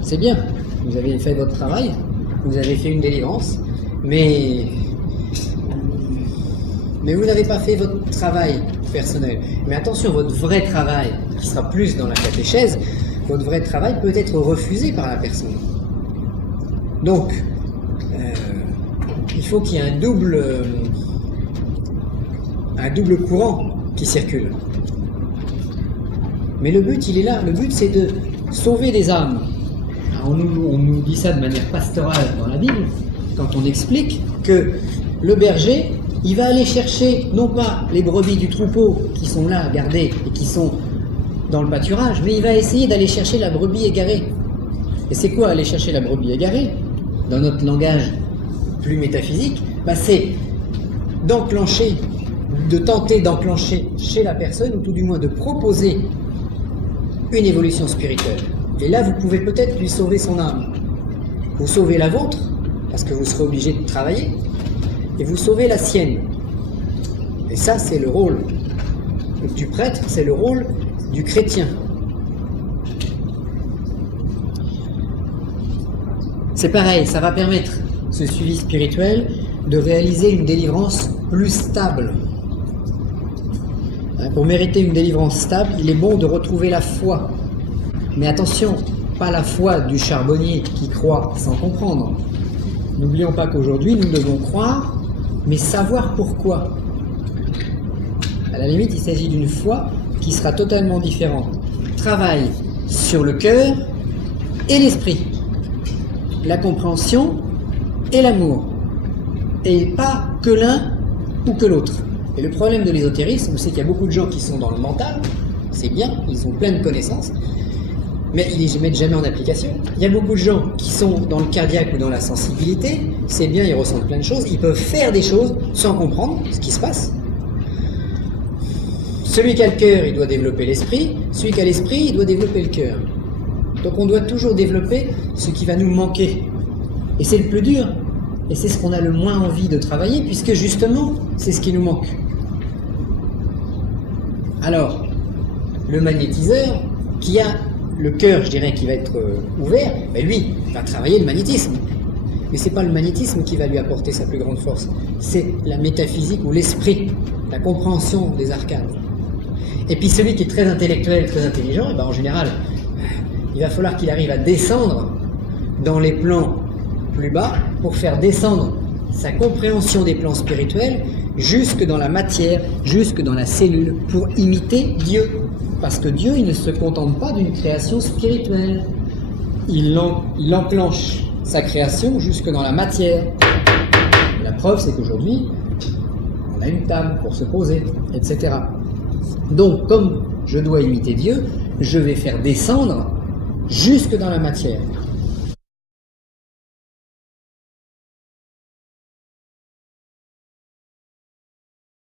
c'est bien, vous avez fait votre travail, vous avez fait une délivrance, mais vous n'avez pas fait votre travail personnel. Mais attention, votre vrai travail, qui sera plus dans la catéchèse, votre vrai travail peut être refusé par la personne. Donc, il faut qu'il y ait un double courant qui circule. Mais le but, il est là. Le but, c'est de sauver des âmes. Alors, on nous dit ça de manière pastorale dans la Bible, quand on explique que le berger, il va aller chercher, non pas les brebis du troupeau qui sont là, gardées, et qui sont dans le pâturage, mais il va essayer d'aller chercher la brebis égarée. Et c'est quoi aller chercher la brebis égarée? Dans notre langage plus métaphysique, c'est d'enclencher, de tenter d'enclencher chez la personne, ou tout du moins de proposer une évolution spirituelle. Et là, vous pouvez peut-être lui sauver son âme. Vous sauvez la vôtre, parce que vous serez obligé de travailler, et vous sauvez la sienne. Et ça, c'est le rôle du prêtre, c'est le rôle du chrétien. C'est pareil, ça va permettre, ce suivi spirituel, de réaliser une délivrance plus stable. Pour mériter une délivrance stable, il est bon de retrouver la foi. Mais attention, pas la foi du charbonnier qui croit sans comprendre. N'oublions pas qu'aujourd'hui, nous devons croire, mais savoir pourquoi. À la limite, il s'agit d'une foi qui sera totalement différente. Travail sur le cœur et l'esprit, la compréhension et l'amour, et pas que l'un ou que l'autre. Et le problème de l'ésotérisme, c'est qu'il y a beaucoup de gens qui sont dans le mental, c'est bien, ils ont plein de connaissances, mais ils ne les mettent jamais en application. Il y a beaucoup de gens qui sont dans le cardiaque ou dans la sensibilité, c'est bien, ils ressentent plein de choses, ils peuvent faire des choses sans comprendre ce qui se passe. Celui qui a le cœur, il doit développer l'esprit, celui qui a l'esprit, il doit développer le cœur. Donc on doit toujours développer ce qui va nous manquer. Et c'est le plus dur, et c'est ce qu'on a le moins envie de travailler, puisque justement, c'est ce qui nous manque. Alors, le magnétiseur, qui a le cœur, je dirais, qui va être ouvert, lui, va travailler le magnétisme. Mais c'est pas le magnétisme qui va lui apporter sa plus grande force, c'est la métaphysique ou l'esprit, la compréhension des arcanes. Et puis celui qui est très intellectuel, très intelligent, en général, il va falloir qu'il arrive à descendre dans les plans plus bas pour faire descendre sa compréhension des plans spirituels jusque dans la matière, jusque dans la cellule, pour imiter Dieu. Parce que Dieu, il ne se contente pas d'une création spirituelle. Il enclenche sa création jusque dans la matière. Et la preuve, c'est qu'aujourd'hui, on a une table pour se poser, etc. Donc, comme je dois imiter Dieu, je vais faire descendre jusque dans la matière.